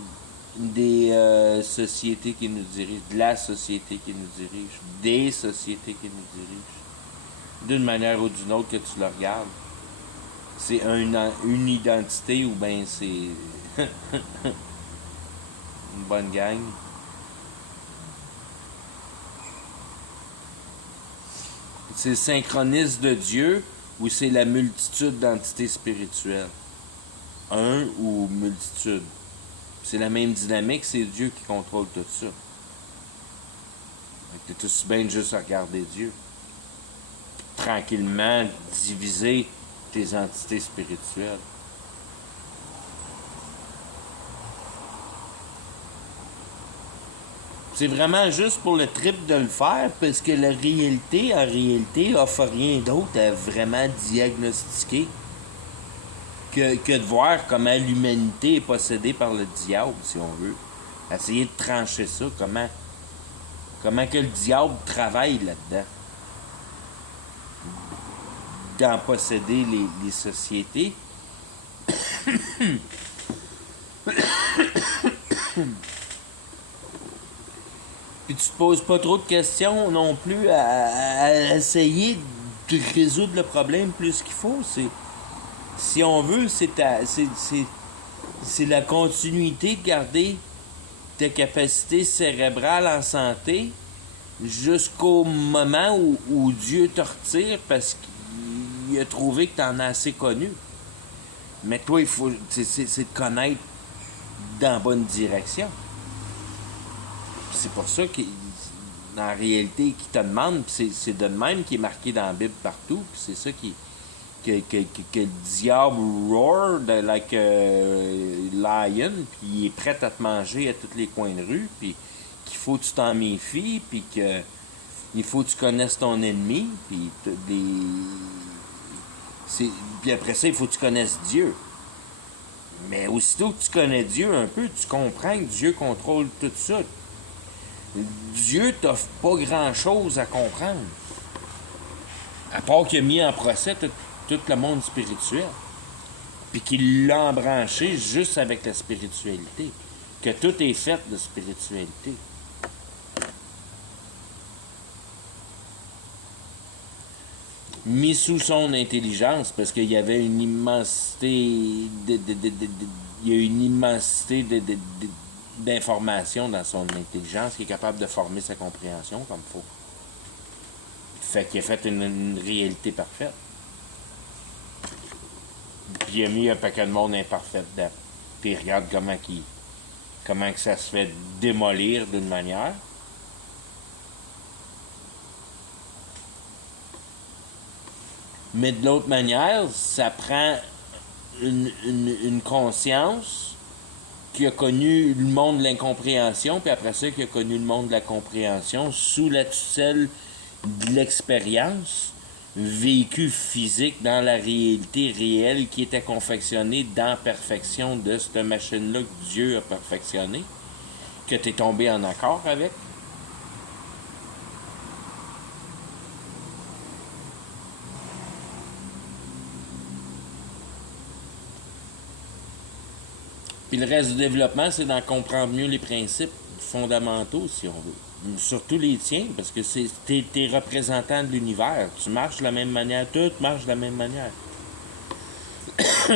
des sociétés qui nous dirigent, de la société qui nous dirige, des sociétés qui nous dirigent, d'une manière ou d'une autre que tu le regardes. C'est une identité ou bien c'est une bonne gang. C'est le synchronisme de Dieu ou c'est la multitude d'entités spirituelles? Un ou multitude? C'est la même dynamique, c'est Dieu qui contrôle tout ça. T'es aussi bien juste à regarder Dieu. Tranquillement diviser tes entités spirituelles. C'est vraiment juste pour le trip de le faire parce que la réalité, en réalité, offre rien d'autre à vraiment diagnostiquer que de voir comment l'humanité est possédée par le diable, si on veut. Essayer de trancher ça, comment que le diable travaille là-dedans. D'en posséder les sociétés. Puis tu te poses pas trop de questions non plus à essayer de résoudre le problème plus qu'il faut. Si on veut, c'est la continuité de garder tes capacités cérébrales en santé jusqu'au moment où Dieu te retire parce qu'il a trouvé que tu en as assez connu. Mais toi, il faut c'est de connaître dans la bonne direction. C'est pour ça qu'en réalité, qui te demande, c'est de même qui est marqué dans la Bible partout, puis c'est ça que le diable roar like a lion, puis il est prêt à te manger à tous les coins de rue, puis qu'il faut que tu t'en méfies, puis que il faut que tu connaisses ton ennemi, puis puis après ça, il faut que tu connaisses Dieu. Mais aussitôt que tu connais Dieu un peu, tu comprends que Dieu contrôle tout ça. Dieu t'offre pas grand-chose à comprendre. À part qu'il a mis en procès tout le monde spirituel. Puis qu'il l'a embranché juste avec la spiritualité. Que tout est fait de spiritualité. Mis sous son intelligence, parce qu'il y avait une immensité il y a une immensité d'informations dans son intelligence qui est capable de former sa compréhension comme il faut. Fait qu'il a fait une réalité parfaite. Puis il a mis un paquet de monde imparfait dedans. Puis regarde comment que ça se fait démolir d'une manière. Mais de l'autre manière, ça prend une conscience qui a connu le monde de l'incompréhension, puis après ça, qui a connu le monde de la compréhension, sous la tutelle de l'expérience, vécu physique dans la réalité réelle qui était confectionnée dans la perfection de cette machine-là que Dieu a perfectionnée, que tu es tombé en accord avec. Puis le reste du développement, c'est d'en comprendre mieux les principes fondamentaux, si on veut. Surtout les tiens, parce que t'es représentant de l'univers. Tu marches de la même manière, tout marche de la même manière.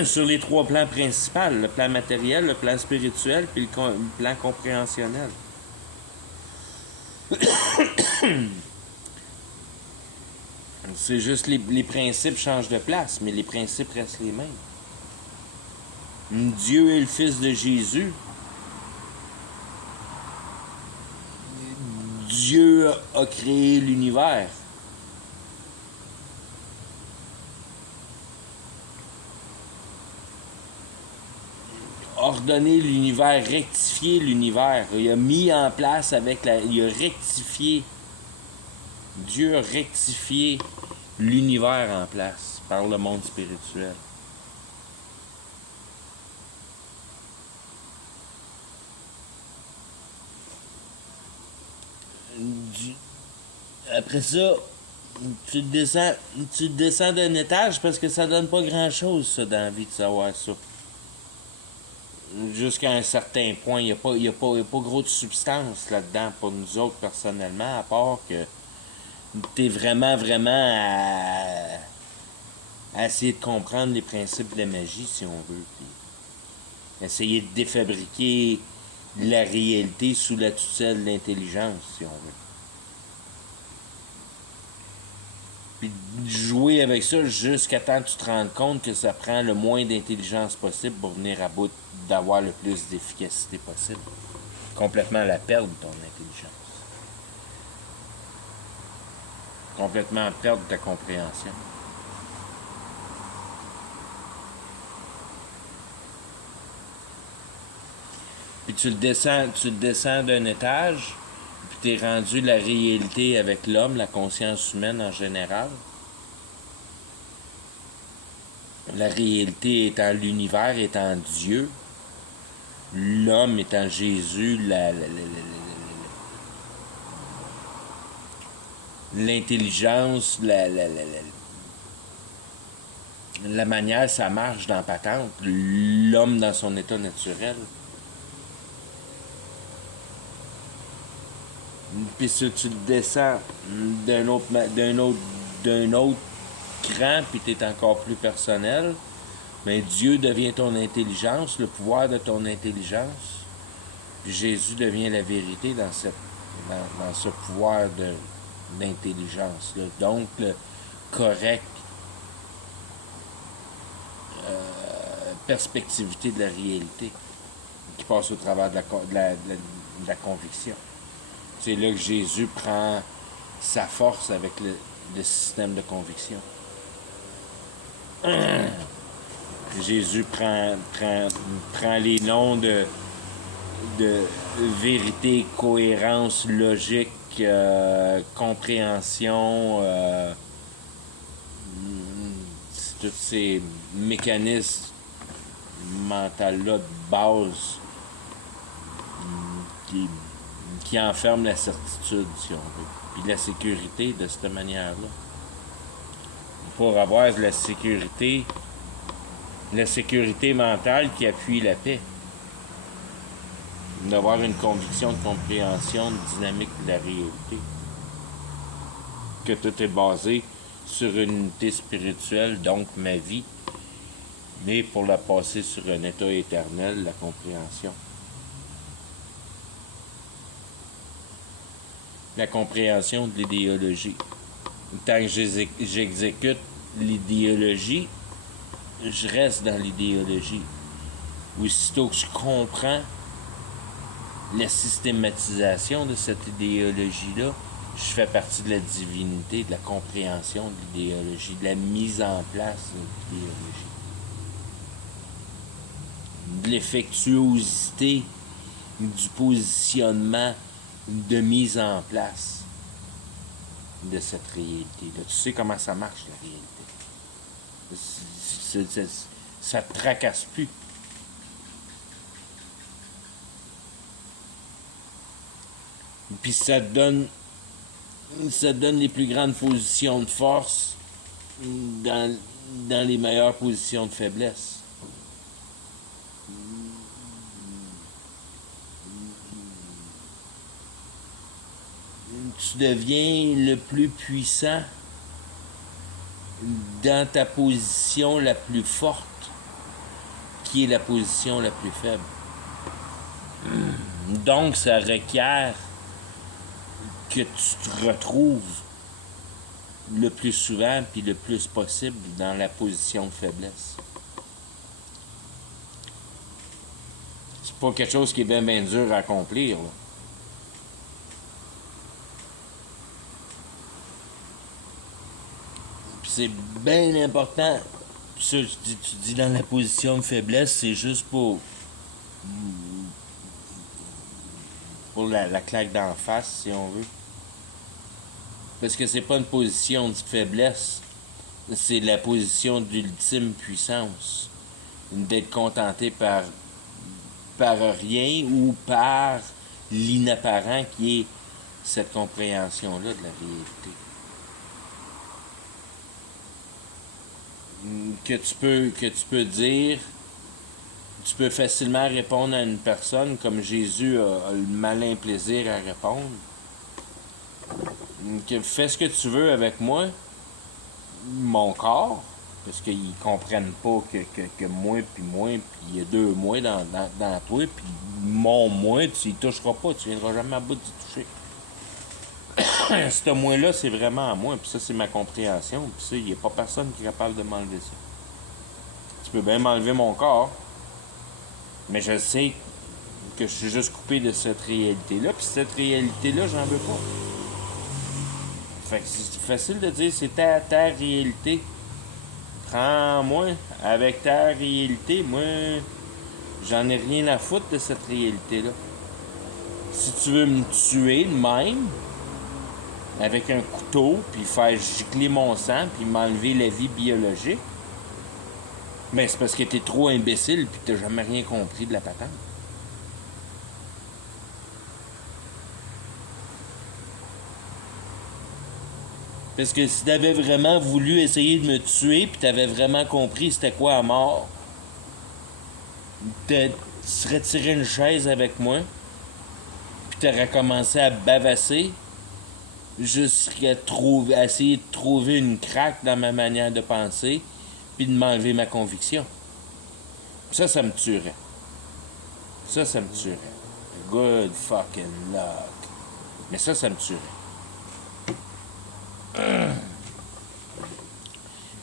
Sur les trois plans principaux, le plan matériel, le plan spirituel, puis le plan compréhensionnel. C'est juste les principes changent de place, mais les principes restent les mêmes. Dieu est le Fils de Jésus. Dieu a créé l'univers. Ordonné l'univers, rectifié l'univers. Il a mis en place il a rectifié. Dieu a rectifié l'univers en place par le monde spirituel. Après ça, tu descends d'un étage parce que ça donne pas grand-chose, ça, dans la vie de savoir ça. Jusqu'à un certain point, il n'y a pas gros de substance là-dedans pour nous autres personnellement, à part que t'es vraiment à essayer de comprendre les principes de la magie, si on veut. Puis essayer de défabriquer la réalité sous la tutelle de l'intelligence, si on veut. Puis jouer avec ça jusqu'à temps que tu te rendes compte que ça prend le moins d'intelligence possible pour venir à bout d'avoir le plus d'efficacité possible. Complètement la perdre, ton intelligence. Complètement perdre ta compréhension. Puis tu le descends d'un étage, puis tu es rendu la réalité avec l'homme, la conscience humaine en général. La réalité étant l'univers, étant Dieu. L'homme étant Jésus, l'intelligence, la manière ça marche dans patente. L'homme dans son état naturel. Puis si tu descends d'un autre cran, puis tu es encore plus personnel, mais Dieu devient ton intelligence, le pouvoir de ton intelligence. Puis Jésus devient la vérité dans ce pouvoir d'intelligence-là. Donc, le correct perspectivité de la réalité qui passe au travers de la conviction. C'est là que Jésus prend sa force avec le système de conviction. Jésus prend les noms de vérité, cohérence, logique, compréhension, tous ces mécanismes mentaux-là de base qui enferment la certitude, si on veut, puis la sécurité de cette manière-là. Pour avoir la sécurité mentale qui appuie la paix. D'avoir une conviction de compréhension de dynamique de la réalité. Que tout est basé sur une unité spirituelle, donc ma vie, mais pour la passer sur un état éternel, la compréhension. La compréhension de l'idéologie. Tant que j'exécute l'idéologie, je reste dans l'idéologie. Aussitôt que je comprends la systématisation de cette idéologie-là, je fais partie de la divinité, de la compréhension de l'idéologie, de la mise en place de l'idéologie. de l'effectuosité du positionnement de mise en place de cette réalité-là. Tu sais comment ça marche, la réalité. Ça te tracasse plus. Puis ça te donne les plus grandes positions de force dans les meilleures positions de faiblesse. Tu deviens le plus puissant dans ta position la plus forte, qui est la position la plus faible. Donc, ça requiert que tu te retrouves le plus souvent puis le plus possible dans la position de faiblesse. C'est pas quelque chose qui est bien dur à accomplir, là. Puis c'est bien important. Ça, tu dis dans la position de faiblesse, c'est juste pour la claque d'en face, si on veut. Parce que c'est pas une position de faiblesse, c'est la position d'ultime puissance. D'être contenté par rien ou par l'inapparent qui est cette compréhension-là de la réalité. Que tu peux dire, tu peux facilement répondre à une personne comme Jésus a le malin plaisir à répondre. Que fais ce que tu veux avec moi, mon corps, parce qu'ils comprennent pas que moi, puis il y a deux moi dans toi, puis mon moi, tu y toucheras pas, tu viendras jamais à bout d'y toucher. Ce moi-là, c'est vraiment à moi, puis ça, c'est ma compréhension, puis ça, il n'y a pas personne qui est capable de m'enlever ça. Tu peux bien m'enlever mon corps, mais je sais que je suis juste coupé de cette réalité-là, puis cette réalité-là, j'en veux pas. Fait que c'est facile de dire, c'est ta réalité. Prends-moi avec ta réalité. Moi, j'en ai rien à foutre de cette réalité-là. Si tu veux me tuer de même, avec un couteau, puis faire gicler mon sang, puis m'enlever la vie biologique, ben c'est parce que t'es trop imbécile, puis t'as jamais rien compris de la patente. Parce que si t'avais vraiment voulu essayer de me tuer, puis t'avais vraiment compris c'était quoi la mort, tu serais tiré une chaise avec moi, puis t'aurais commencé à bavasser, jusqu'à essayer de trouver une craque dans ma manière de penser, puis de m'enlever ma conviction. Ça me tuerait. Ça me tuerait. Good fucking luck. Mais ça me tuerait.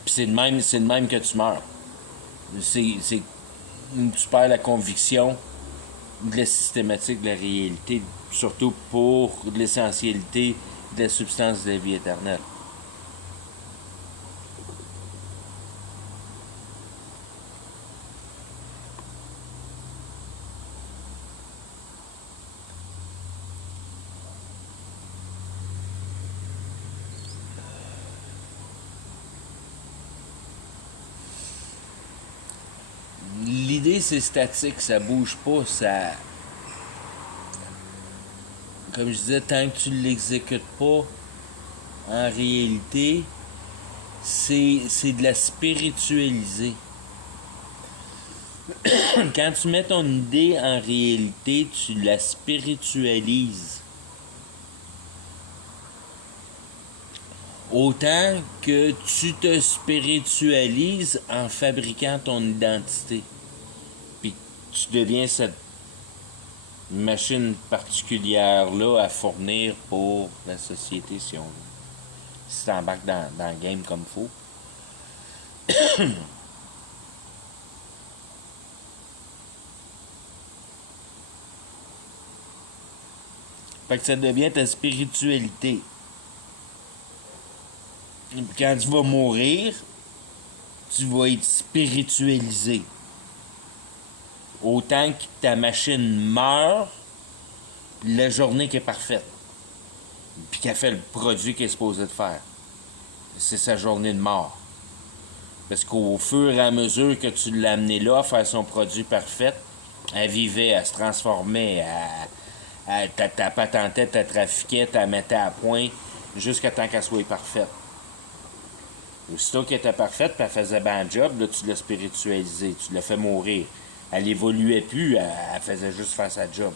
Puis c'est de même que tu meurs. Tu perds la conviction de la systématique de la réalité, surtout pour l'essentialité de la substance de la vie éternelle. L'idée, c'est statique, ça bouge pas, ça... Comme je disais, tant que tu ne l'exécutes pas, en réalité, c'est de la spiritualiser. Quand tu mets ton idée en réalité, tu la spiritualises. Autant que tu te spiritualises en fabriquant ton identité. Puis tu deviens cette machine particulière-là à fournir pour la société, si on veut. Si tu embarques dans le game comme il faut. Fait que ça devient ta spiritualité. Et puis quand tu vas mourir, tu vas être spiritualisé. autant que ta machine meurt la journée qui est parfaite. Puis qu'elle fait le produit qu'elle est supposée de faire. C'est sa journée de mort. Parce qu'au fur et à mesure que tu l'as amené là à faire son produit parfait, elle vivait, elle se transformait, elle patentait, elle trafiquait, elle mettait à point jusqu'à temps qu'elle soit parfaite. Aussitôt qu'elle était parfaite, puis elle faisait bien le job, là, tu l'as spiritualisée, tu l'as fait mourir. Elle évoluait plus, elle faisait juste faire sa job.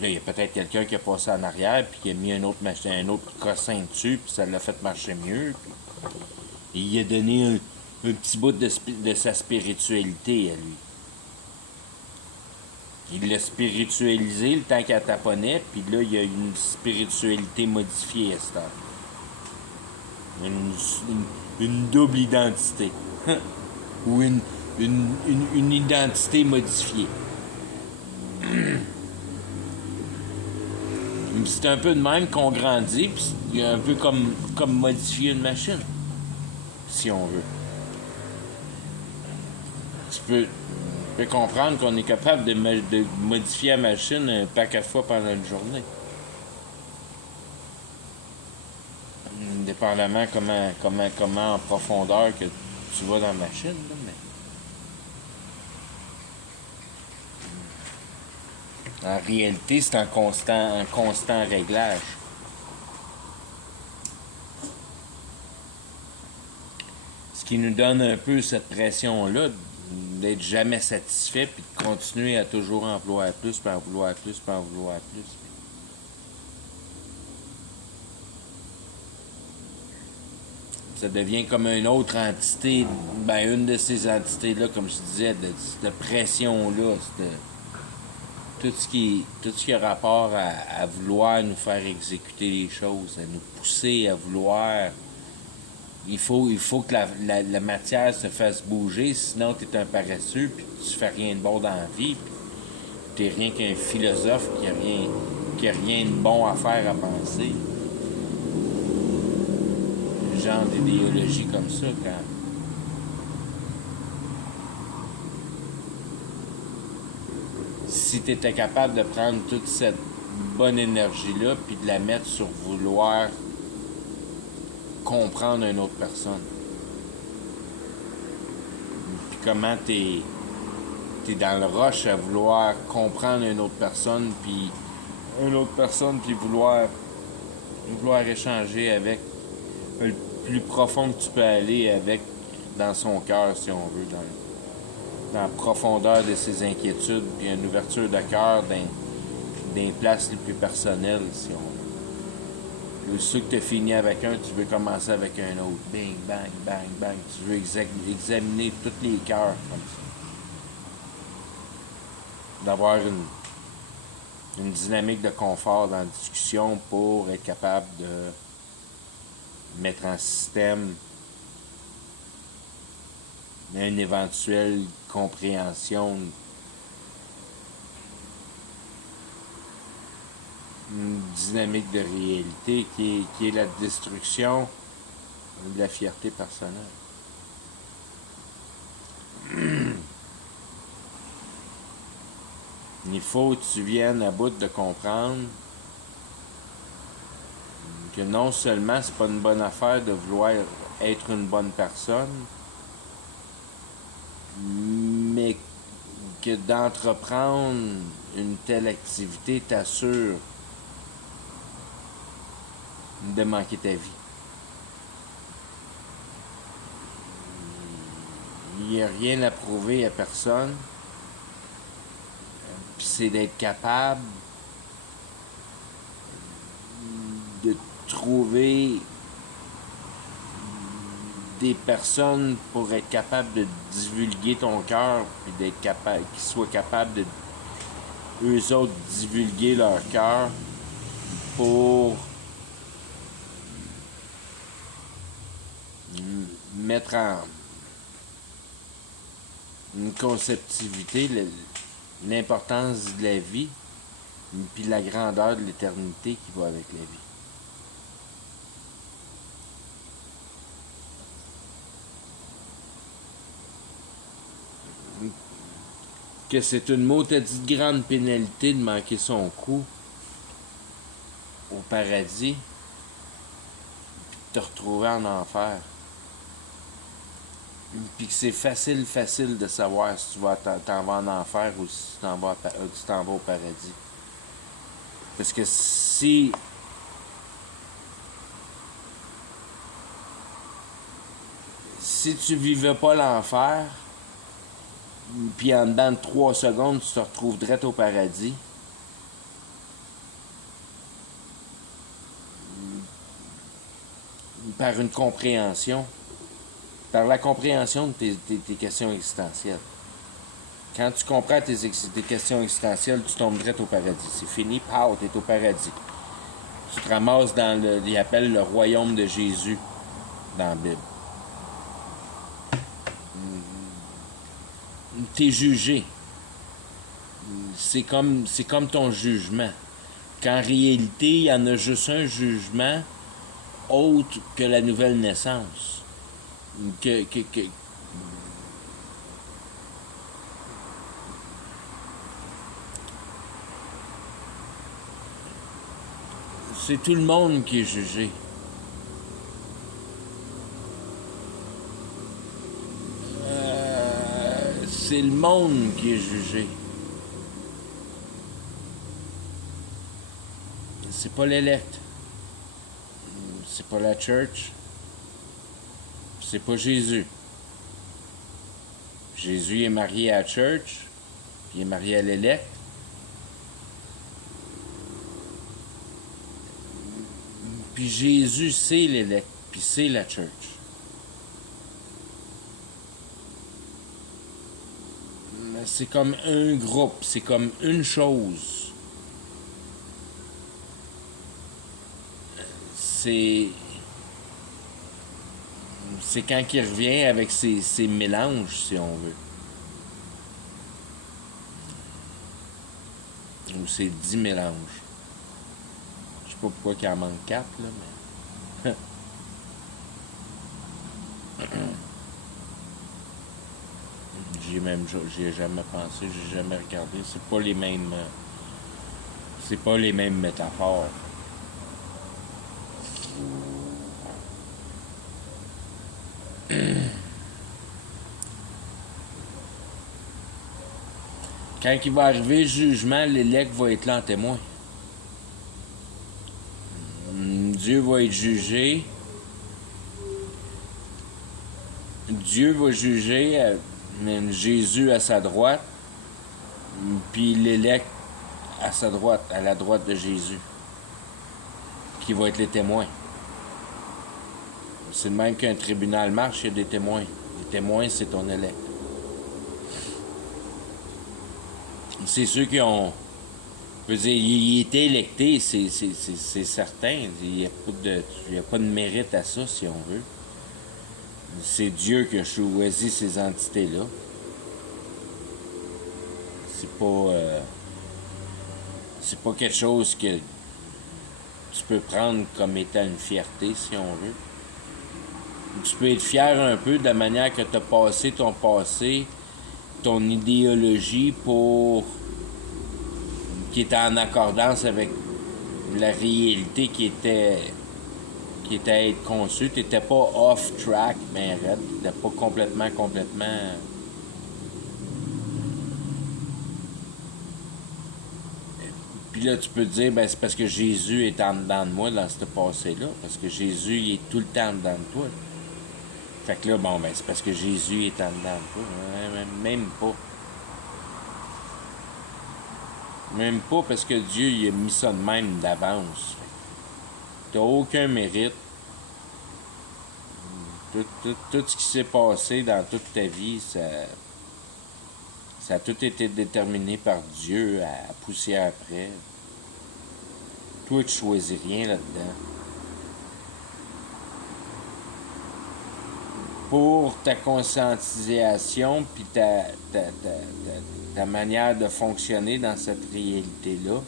Là, il y a peut-être quelqu'un qui a passé en arrière, puis qui a mis un autre cossin dessus, puis ça l'a fait marcher mieux. Puis il a donné un petit bout de sa spiritualité à lui. Il l'a spiritualisé le temps qu'elle taponnait, puis là, il y a une spiritualité modifiée à cette heure. Une double identité. Ou une identité modifiée. C'est un peu de même qu'on grandit, puis c'est un peu comme modifier une machine, si on veut. Tu peux comprendre qu'on est capable de modifier la machine un paquet de fois pendant une journée. Dépendamment comment en profondeur que tu vas dans la machine. Là, mais en réalité, c'est un constant réglage. Ce qui nous donne un peu cette pression-là d'être jamais satisfait puis de continuer à toujours en vouloir plus, puis en vouloir plus, puis en vouloir plus. Ça devient comme une autre entité, ben une de ces entités-là, comme je disais, de cette pression-là, tout ce qui a rapport à vouloir nous faire exécuter les choses, à nous pousser à vouloir. Il faut que la matière se fasse bouger, sinon tu es un paresseux, puis tu fais rien de bon dans la vie, puis tu n'es rien qu'un philosophe qui a rien de bon à faire à penser. Genre d'idéologie comme ça, quand si tu étais capable de prendre toute cette bonne énergie-là puis de la mettre sur vouloir comprendre une autre personne. Puis comment t'es dans le rush à vouloir comprendre une autre personne, puis vouloir échanger avec le plus profond que tu peux aller avec dans son cœur, si on veut, dans la profondeur de ses inquiétudes, puis une ouverture de cœur dans les places les plus personnelles, si on veut. Ceux que tu as fini avec un, tu veux commencer avec un autre. Bing, bang, bang, bang. Tu veux examiner tous les cœurs comme ça. D'avoir une dynamique de confort dans la discussion pour être capable de mettre en système une éventuelle compréhension, une dynamique de réalité qui est la destruction de la fierté personnelle. Il faut que tu viennes à bout de comprendre que non seulement c'est pas une bonne affaire de vouloir être une bonne personne, mais que d'entreprendre une telle activité t'assure de manquer ta vie. Il n'y a rien à prouver à personne. Puis c'est d'être capable de trouver des personnes pour être capable de divulguer ton cœur, puis d'être capable, qu'ils soient capables de eux autres divulguer leur cœur pour mettre en une conceptivité l'importance de la vie, puis la grandeur de l'éternité qui va avec la vie. que c'est une maudite grande pénalité de manquer son coup au paradis, puis de te retrouver en enfer. Puis que c'est facile de savoir si tu t'en vas en enfer ou si tu t'en vas au paradis. Parce que si tu vivais pas l'enfer, puis en dedans de 3 secondes, tu te retrouves direct au paradis, par une compréhension, par la compréhension de tes questions existentielles. Quand tu comprends tes questions existentielles, tu tombes direct au paradis. C'est fini, pow, t'es au paradis. Tu te ramasses dans il appelle le royaume de Jésus dans la Bible. T'es jugé. C'est comme ton jugement. Qu'en réalité, il y en a juste un jugement autre que la nouvelle naissance. C'est tout le monde qui est jugé. C'est le monde qui est jugé. C'est pas l'élect. C'est pas la church. C'est pas Jésus. Jésus est marié à la church, puis il est marié à l'élect. Puis Jésus, c'est l'élect, puis c'est la church. C'est comme un groupe, c'est comme une chose. C'est quand il revient avec ses mélanges, si on veut. Ou ses 10 mélanges. Je sais pas pourquoi il en manque 4, là, mais... J'y ai jamais pensé, j'ai jamais regardé. C'est pas les mêmes métaphores. Quand il va arriver le jugement, l'élect va être là en témoin. Dieu va être jugé. Dieu va juger Jésus à sa droite, puis l'élect à sa droite, à la droite de Jésus, qui va être les témoins. C'est de même qu'un tribunal marche, il y a des témoins. Les témoins, c'est ton élect. C'est ceux qui ont... Je veux dire, il était électé, c'est certain. Il n'y a pas de mérite à ça, si on veut. C'est Dieu qui a choisi ces entités-là. C'est pas quelque chose que tu peux prendre comme étant une fierté, si on veut. Tu peux être fier un peu de la manière que tu as passé, ton idéologie qui était en accordance avec la réalité qui était à être conçue. Tu n'étais pas off-track, mais raide. Tu n'étais pas complètement... Puis là, tu peux te dire, ben c'est parce que Jésus est en dedans de moi dans ce passé-là. Parce que Jésus, il est tout le temps en dedans de toi. Fait que là, bon, ben c'est parce que Jésus est en dedans de toi. Même pas. Même pas parce que Dieu, il a mis ça de même d'avance. T'as aucun mérite. Tout ce qui s'est passé dans toute ta vie, ça a tout été déterminé par Dieu à pousser après. Toi, tu choisis rien là-dedans. Pour ta conscientisation puis ta manière de fonctionner dans cette réalité-là,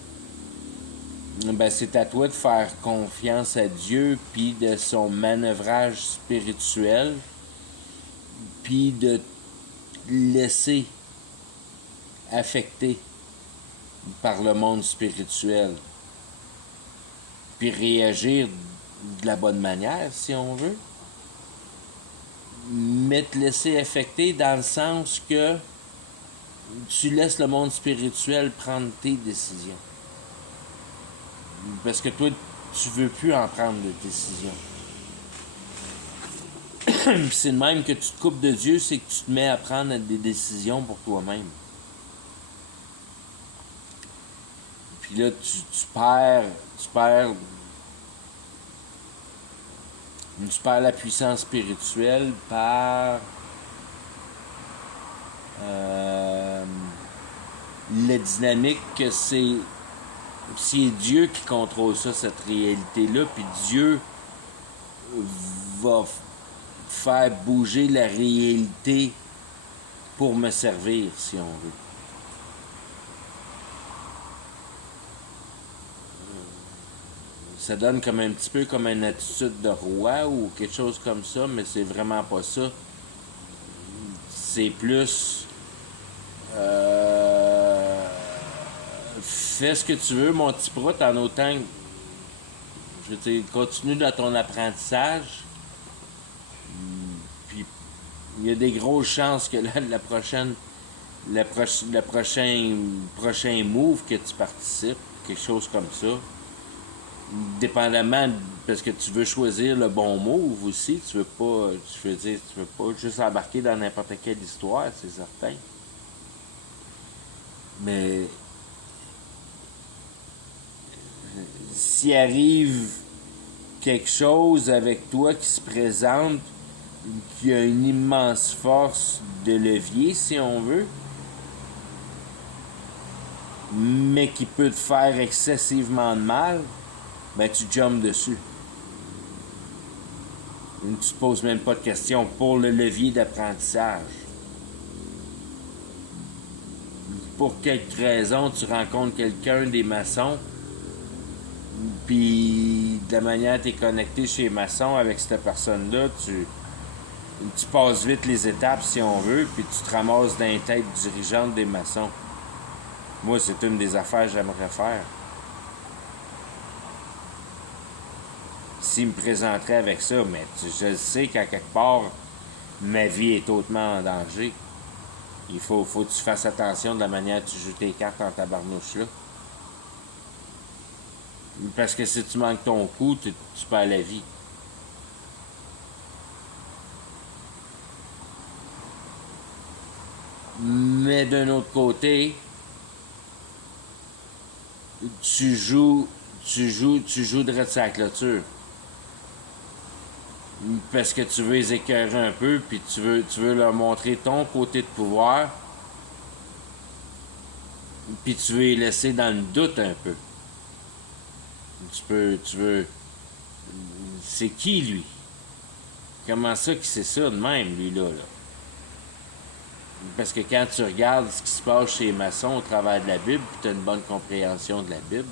ben c'est à toi de faire confiance à Dieu puis de son manœuvrage spirituel puis de laisser affecté par le monde spirituel, puis réagir de la bonne manière, si on veut, mais te laisser affecter dans le sens que tu laisses le monde spirituel prendre tes décisions. Parce que toi, tu veux plus en prendre de décisions. C'est de même que tu te coupes de Dieu, c'est que tu te mets à prendre des décisions pour toi-même. Puis là, tu perds la puissance spirituelle par la dynamique que c'est Dieu qui contrôle ça, cette réalité-là, puis Dieu va faire bouger la réalité pour me servir, si on veut. Ça donne comme un petit peu comme une attitude de roi ou quelque chose comme ça, mais c'est vraiment pas ça. C'est plus fais ce que tu veux, mon petit prout, en autant que je veux dire, continue dans ton apprentissage. Puis il y a des grosses chances que le prochain move que tu participes, quelque chose comme ça, dépendamment, parce que tu veux choisir le bon move aussi, tu veux pas juste embarquer dans n'importe quelle histoire, c'est certain. Mais s'il arrive quelque chose avec toi qui se présente, qui a une immense force de levier, si on veut, mais qui peut te faire excessivement de mal, ben tu jumpes dessus. Tu te poses même pas de questions pour le levier d'apprentissage. Pour quelque raison, tu rencontres quelqu'un des maçons, puis de la manière que tu es connecté chez les maçons avec cette personne-là, tu passes vite les étapes si on veut, puis tu te ramasses dans les têtes dirigeantes des maçons. Moi, c'est une des affaires que j'aimerais faire. S'il me présenterait avec ça, mais je sais qu'à quelque part, ma vie est hautement en danger. Il faut que tu fasses attention de la manière que tu joues tes cartes en tabarnouche là. Parce que si tu manques ton coup, tu perds la vie. Mais d'un autre côté, tu joues de sa clôture. Parce que tu veux les écœurer un peu, puis tu veux leur montrer ton côté de pouvoir, puis tu veux les laisser dans le doute un peu. Tu veux... C'est qui, lui? Comment ça que c'est ça de même, lui-là? Là? Parce que quand tu regardes ce qui se passe chez les maçons au travers de la Bible, puis tu as une bonne compréhension de la Bible,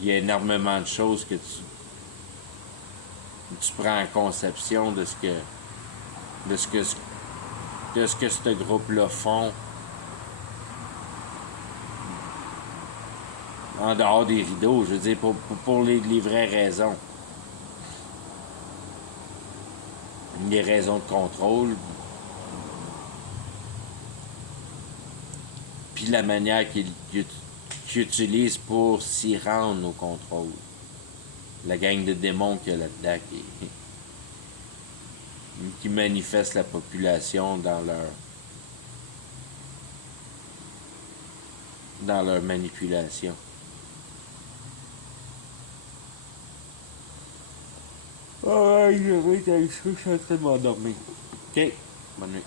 il y a énormément de choses que tu prends en conception de ce que ce groupe-là font en dehors des rideaux, je veux dire, pour les vraies raisons. Les raisons de contrôle, puis la manière qu'ils utilisent pour s'y rendre au contrôle. La gang de démons qu'il y a là-dedans qui manifeste la population dans leur manipulation. Ah, je vais être avec ça, je suis en train de m'endormir. OK, bonne nuit.